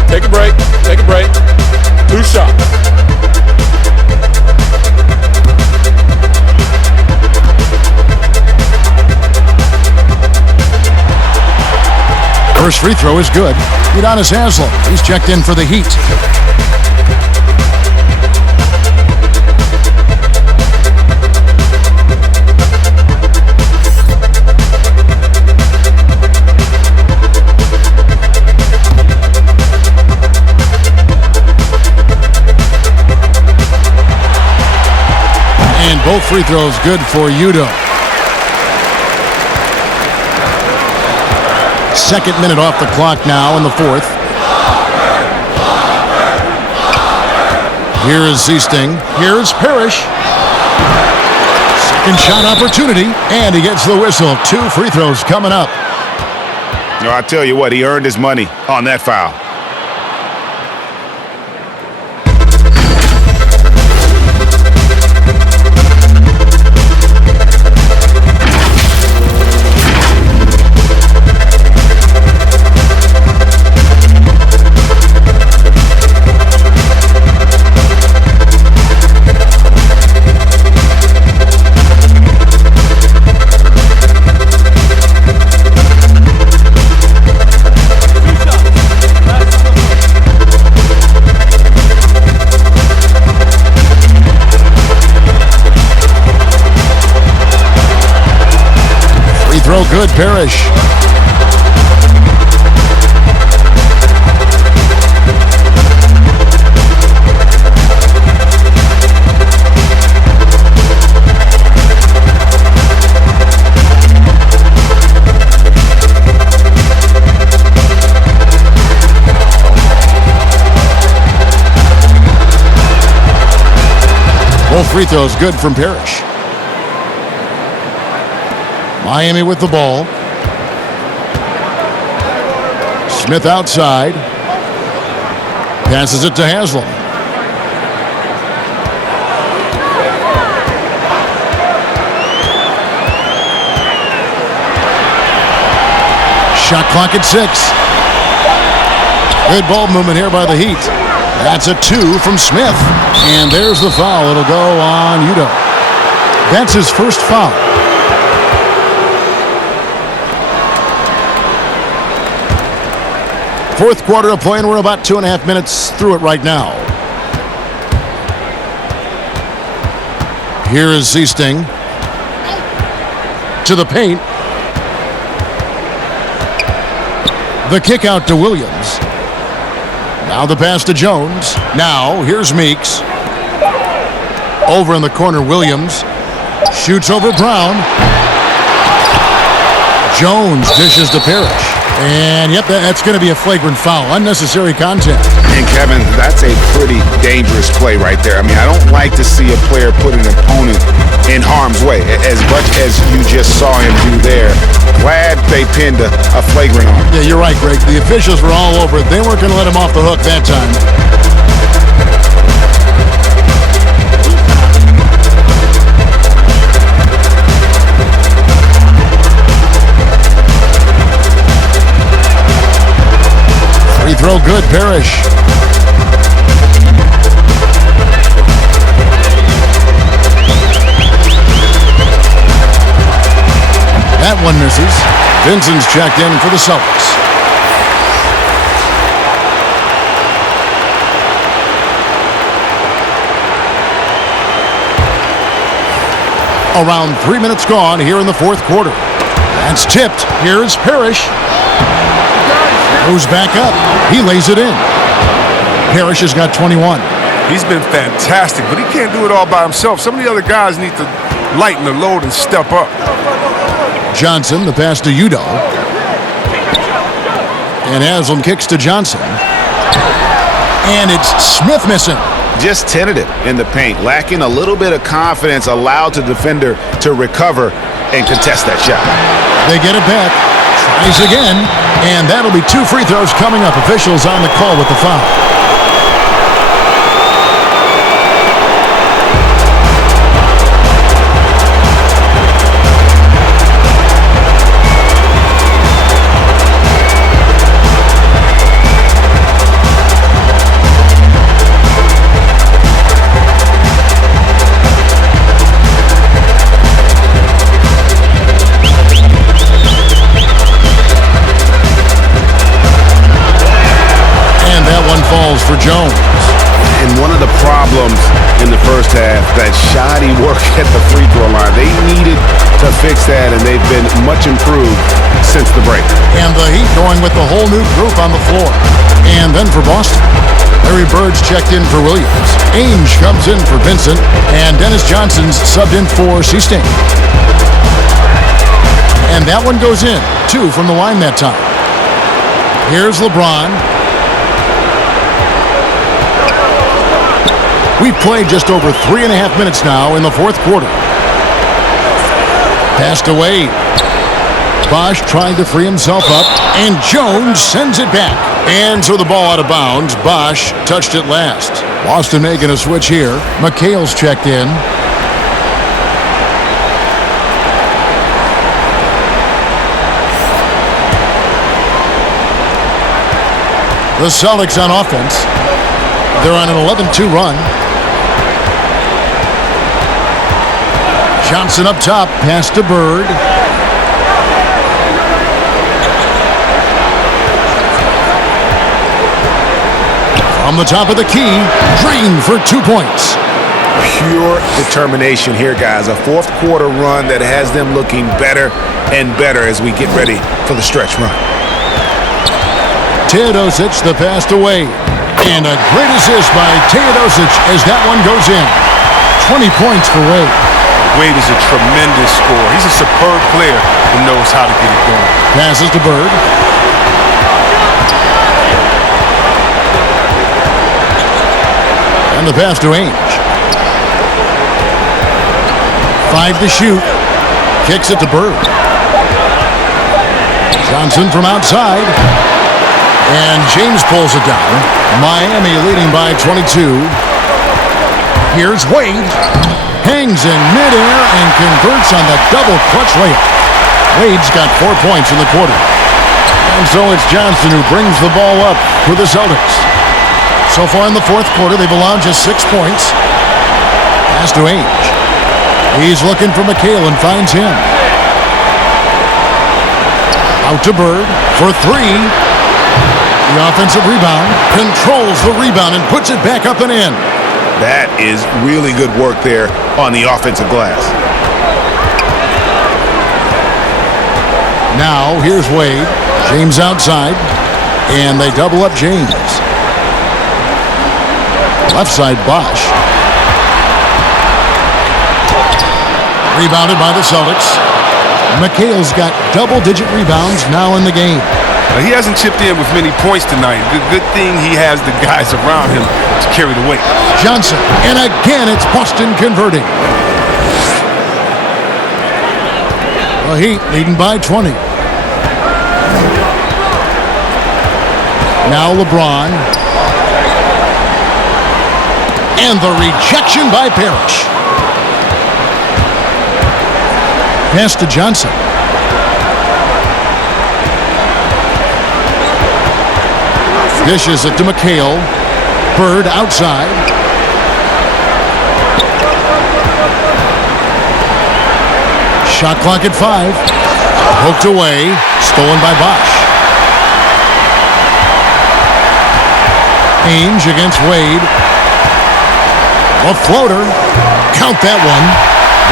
Take a break. Take a break. 2 shots. First free throw is good. Udonis Haslem. He's checked in for the Heat. And both free throws good for Udo. Second minute off the clock now in the fourth. Here is Seasting. Here's Parrish. Second shot opportunity, and he gets the whistle. 2 free throws coming up. You know, I tell you what, he earned his money on that foul. Throw good, Parrish. Both free throws good from Parrish. Miami with the ball. Smith outside. Passes it to Haslem. Shot clock at 6. Good ball movement here by the Heat. That's a 2 from Smith. And there's the foul. It'll go on Udo. That's his first foul. Fourth quarter of play, and we're about 2.5 minutes through it right now. Here is Seasting. To the paint. The kick out to Williams. Now the pass to Jones. Now here's Meeks. Over in the corner, Williams. Shoots over Brown. Jones dishes to Parrish. And, yep, that's going to be a flagrant foul. Unnecessary contact. And, Kevin, that's a pretty dangerous play right there. I mean, I don't like to see a player put an opponent in harm's way, as much as you just saw him do there. Glad they pinned a flagrant on him. Yeah, you're right, Greg. The officials were all over it. They weren't going to let him off the hook that time. Free throw good, Parrish. That one misses. Vincent's checked in for the Celtics. Around 3 minutes gone here in the fourth quarter. That's tipped. Here's Parrish. Goes back up. He lays it in. Parrish has got 21. He's been fantastic, but he can't do it all by himself. Some of the other guys need to lighten the load and step up. Johnson, the pass to Udo. And Haslam kicks to Johnson. And it's Smith missing. Just tentative in the paint, lacking a little bit of confidence, allowed the defender to recover and contest that shot. They get it back. Tries again. And that'll be 2 free throws coming up. Officials on the call with the foul. For Jones. And one of the problems in the first half, that shoddy work at the free throw line. They needed to fix that, and they've been much improved since the break. And the Heat going with the whole new group on the floor. And then for Boston, Larry Bird's checked in for Williams. Ainge comes in for Vincent, and Dennis Johnson's subbed in for Seastain. And that one goes in. 2 from the line that time. Here's LeBron. We've played just over 3.5 minutes now in the fourth quarter. Passed away. Bosch trying to free himself up, and Jones sends it back. And so the ball out of bounds. Bosch touched it last. Boston making a switch here. McHale's checked in. The Celtics on offense. They're on an 11-2 run. Johnson up top, pass to Bird. From the top of the key, Green for 2 points. Pure determination here, guys. A fourth quarter run that has them looking better and better as we get ready for the stretch run. Teodosic, the pass to Wade. And a great assist by Teodosic as that one goes in. 20 points for Wade. Wade is a tremendous scorer. He's a superb player who knows how to get it going. Passes to Bird. And the pass to Ainge. 5 to shoot. Kicks it to Bird. Johnson from outside. And James pulls it down. Miami leading by 22. Here's Wade. Hangs in midair and converts on the double clutch layup. Wade's got 4 points in the quarter. And so it's Johnson who brings the ball up for the Celtics. So far in the fourth quarter, they've allowed just 6 points. Pass to Ainge. He's looking for McHale and finds him. Out to Bird for 3. The offensive rebound, controls the rebound and puts it back up and in. That is really good work there on the offensive glass. Now, here's Wade. James outside, and they double up James. Left side, Bosch. Rebounded by the Celtics. McHale's got double-digit rebounds now in the game. He hasn't chipped in with many points tonight. Good thing he has the guys around him to carry the weight. Johnson, and again it's Boston converting. The Heat leading by 20. Now LeBron. And the rejection by Parrish. Pass to Johnson. Dishes it to McHale. Bird outside. Shot clock at 5. Poked away. Stolen by Bosch. Ainge against Wade. A floater. Count that one.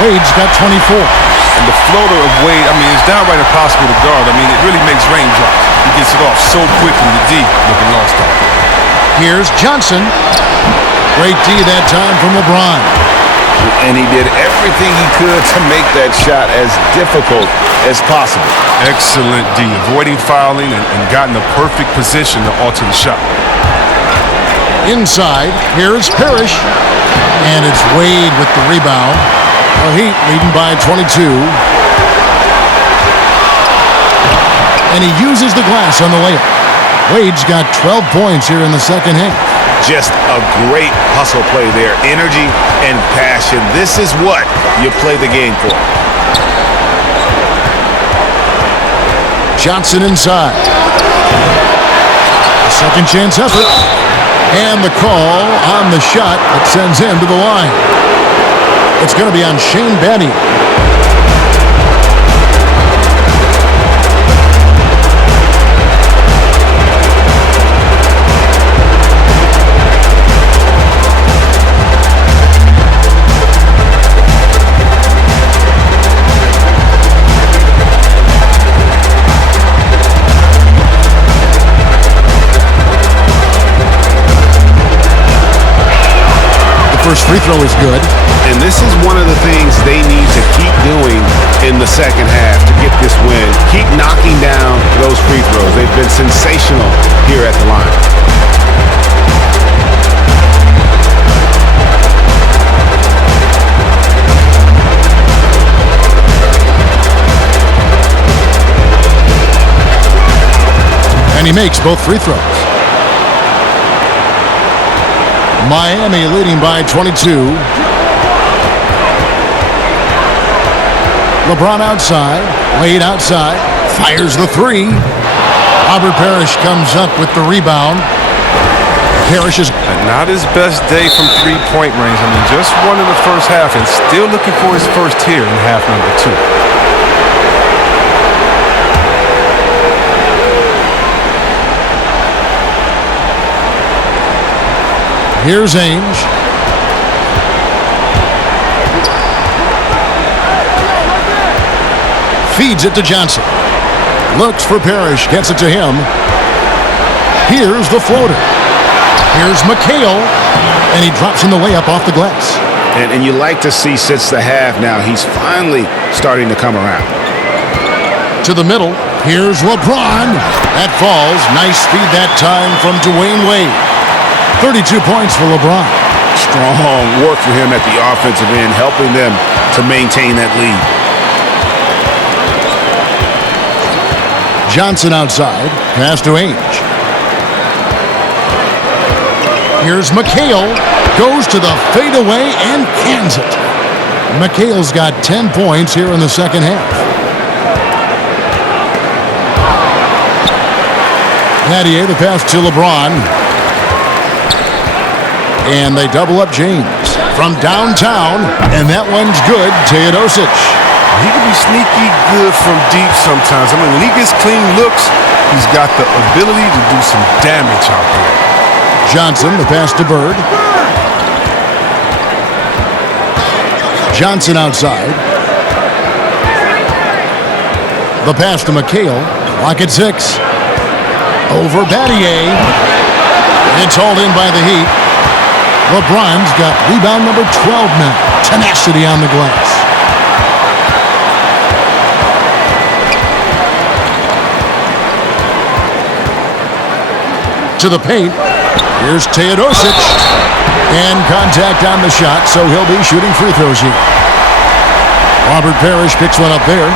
Wade's got 24. And the floater of Wade, it's downright impossible to guard. It really makes raindrops. He gets it off so quickly. The D looking lost out there. Here's Johnson. Great D that time from LeBron. And he did everything he could to make that shot as difficult as possible. Excellent D, avoiding fouling and got in the perfect position to alter the shot. Inside, here's Parrish. And it's Wade with the rebound. The Heat leading by 22. And he uses the glass on the layup. Wade's got 12 points here in the second half. Just a great hustle play there. Energy and passion. This is what you play the game for. Johnson inside. A second chance effort. And the call on the shot that sends him to the line. It's going to be on Shane Battier. First free throw is good. And this is one of the things they need to keep doing in the second half to get this win. Keep knocking down those free throws. They've been sensational here at the line. And he makes both free throws. Miami leading by 22. LeBron outside. Wade outside. Fires the three. Robert Parrish comes up with the rebound. Parrish is not his best day from three-point range. Just one in the first half and still looking for his first here in half number 2. Here's Ainge. Feeds it to Johnson. Looks for Parrish. Gets it to him. Here's the floater. Here's McHale. And he drops in the layup off the glass. And you like to see since the half now, he's finally starting to come around. To the middle. Here's LeBron. That falls. Nice feed that time from Dwayne Wade. 32 points for LeBron. Strong work for him at the offensive end, helping them to maintain that lead. Johnson outside. Pass to Ainge. Here's McHale. Goes to the fadeaway and cans it. McHale's got 10 points here in the second half. Battier, the pass to LeBron. And they double up James from downtown, and that one's good. Teodosic. He can be sneaky good from deep sometimes. When he gets clean looks, he's got the ability to do some damage out there. Johnson, the pass to Bird. Johnson outside. The pass to McHale. Clock at 6. Over Battier. It's hauled in by the Heat. LeBron's got rebound number 12 now. Tenacity on the glass. to the paint. Here's Teodosic. And contact on the shot, so he'll be shooting free throws here. Robert Parrish picks one up there.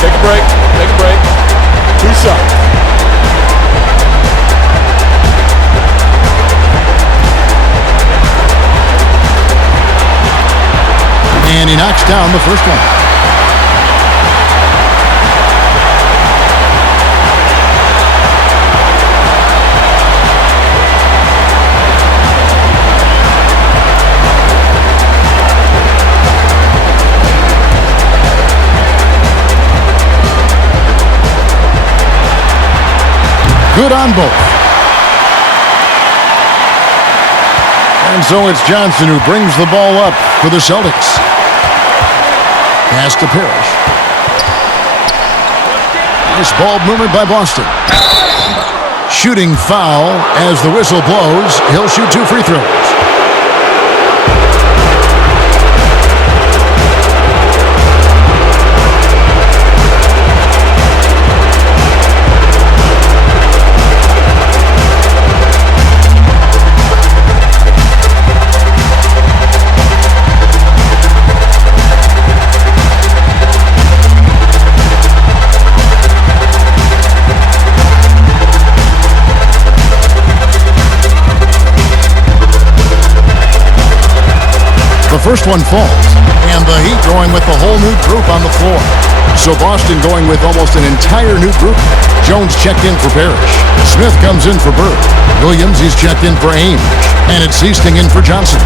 Take a break. Take a break. 2 shots. And he knocks down the first one. Good on both. And so it's Johnson who brings the ball up for the Celtics. Pass to Parrish. Nice ball movement by Boston. Shooting foul as the whistle blows. He'll shoot 2 free throws. The first one falls, and the Heat going with the whole new group on the floor. So Boston going with almost an entire new group. Jones checked in for Parrish. Smith comes in for Bird. Williams, he's checked in for Ames. And it's Seasting in for Johnson.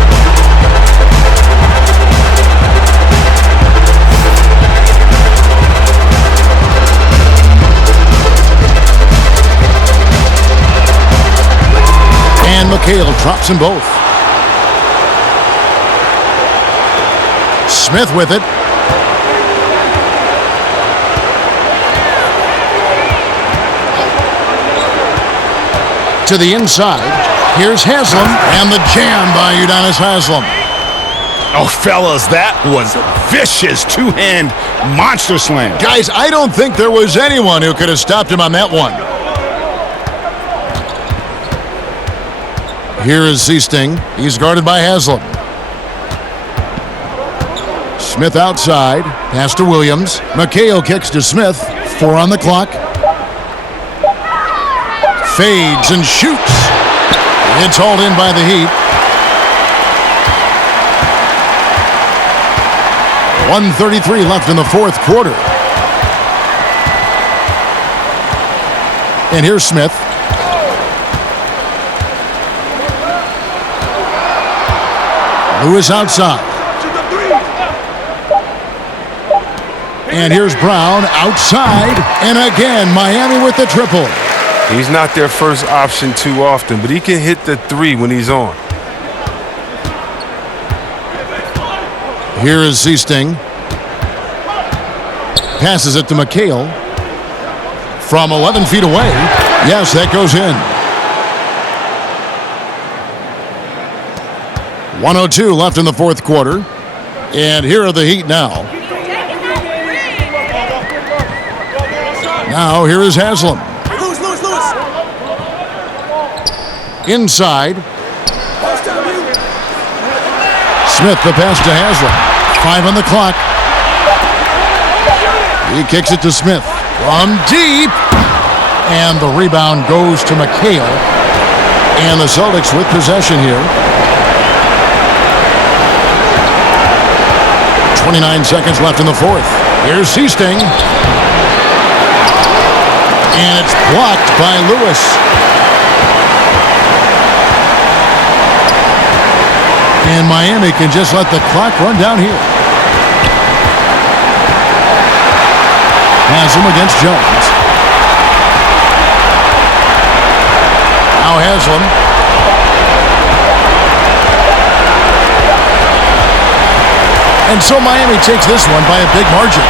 And McHale drops them both. Smith with it. To the inside. Here's Haslam. And the jam by Udonis Haslam. Oh, fellas, that was a vicious two-hand monster slam. Guys, I don't think there was anyone who could have stopped him on that one. Here is Seasting. He's guarded by Haslam. Smith outside. Pass to Williams. McHale kicks to Smith. 4 on the clock. Fades and shoots. It's hauled in by the Heat. 1:33 left in the fourth quarter. And here's Smith. Lewis outside. And here's Brown outside. And again, Miami with the triple. He's not their first option too often, but he can hit the 3 when he's on. Here is Seasting. Passes it to McHale. From 11 feet away. Yes, that goes in. 1:02 left in the fourth quarter. And here are the Heat now. Now here is Haslam. Inside. Smith the pass to Haslam. 5 on the clock. He kicks it to Smith. From deep. And the rebound goes to McHale. And the Celtics with possession here. 29 seconds left in the fourth. Here's Seasting. And it's blocked by Lewis. And Miami can just let the clock run down here. Haslam against Jones. Now Haslam. And so Miami takes this one by a big margin.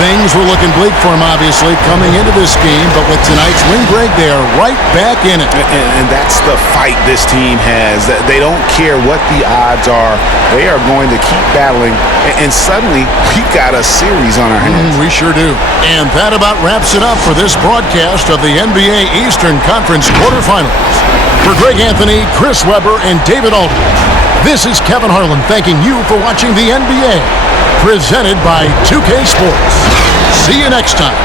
Things were looking bleak for him, obviously, coming into this game, but with tonight's win, Greg, they are right back in it. And that's the fight this team has. They don't care what the odds are. They are going to keep battling, and suddenly we got a series on our hands. We sure do. And that about wraps it up for this broadcast of the NBA Eastern Conference quarterfinals. For Greg Anthony, Chris Webber, and David Aldridge, this is Kevin Harlan thanking you for watching the NBA, presented by 2K Sports. See you next time.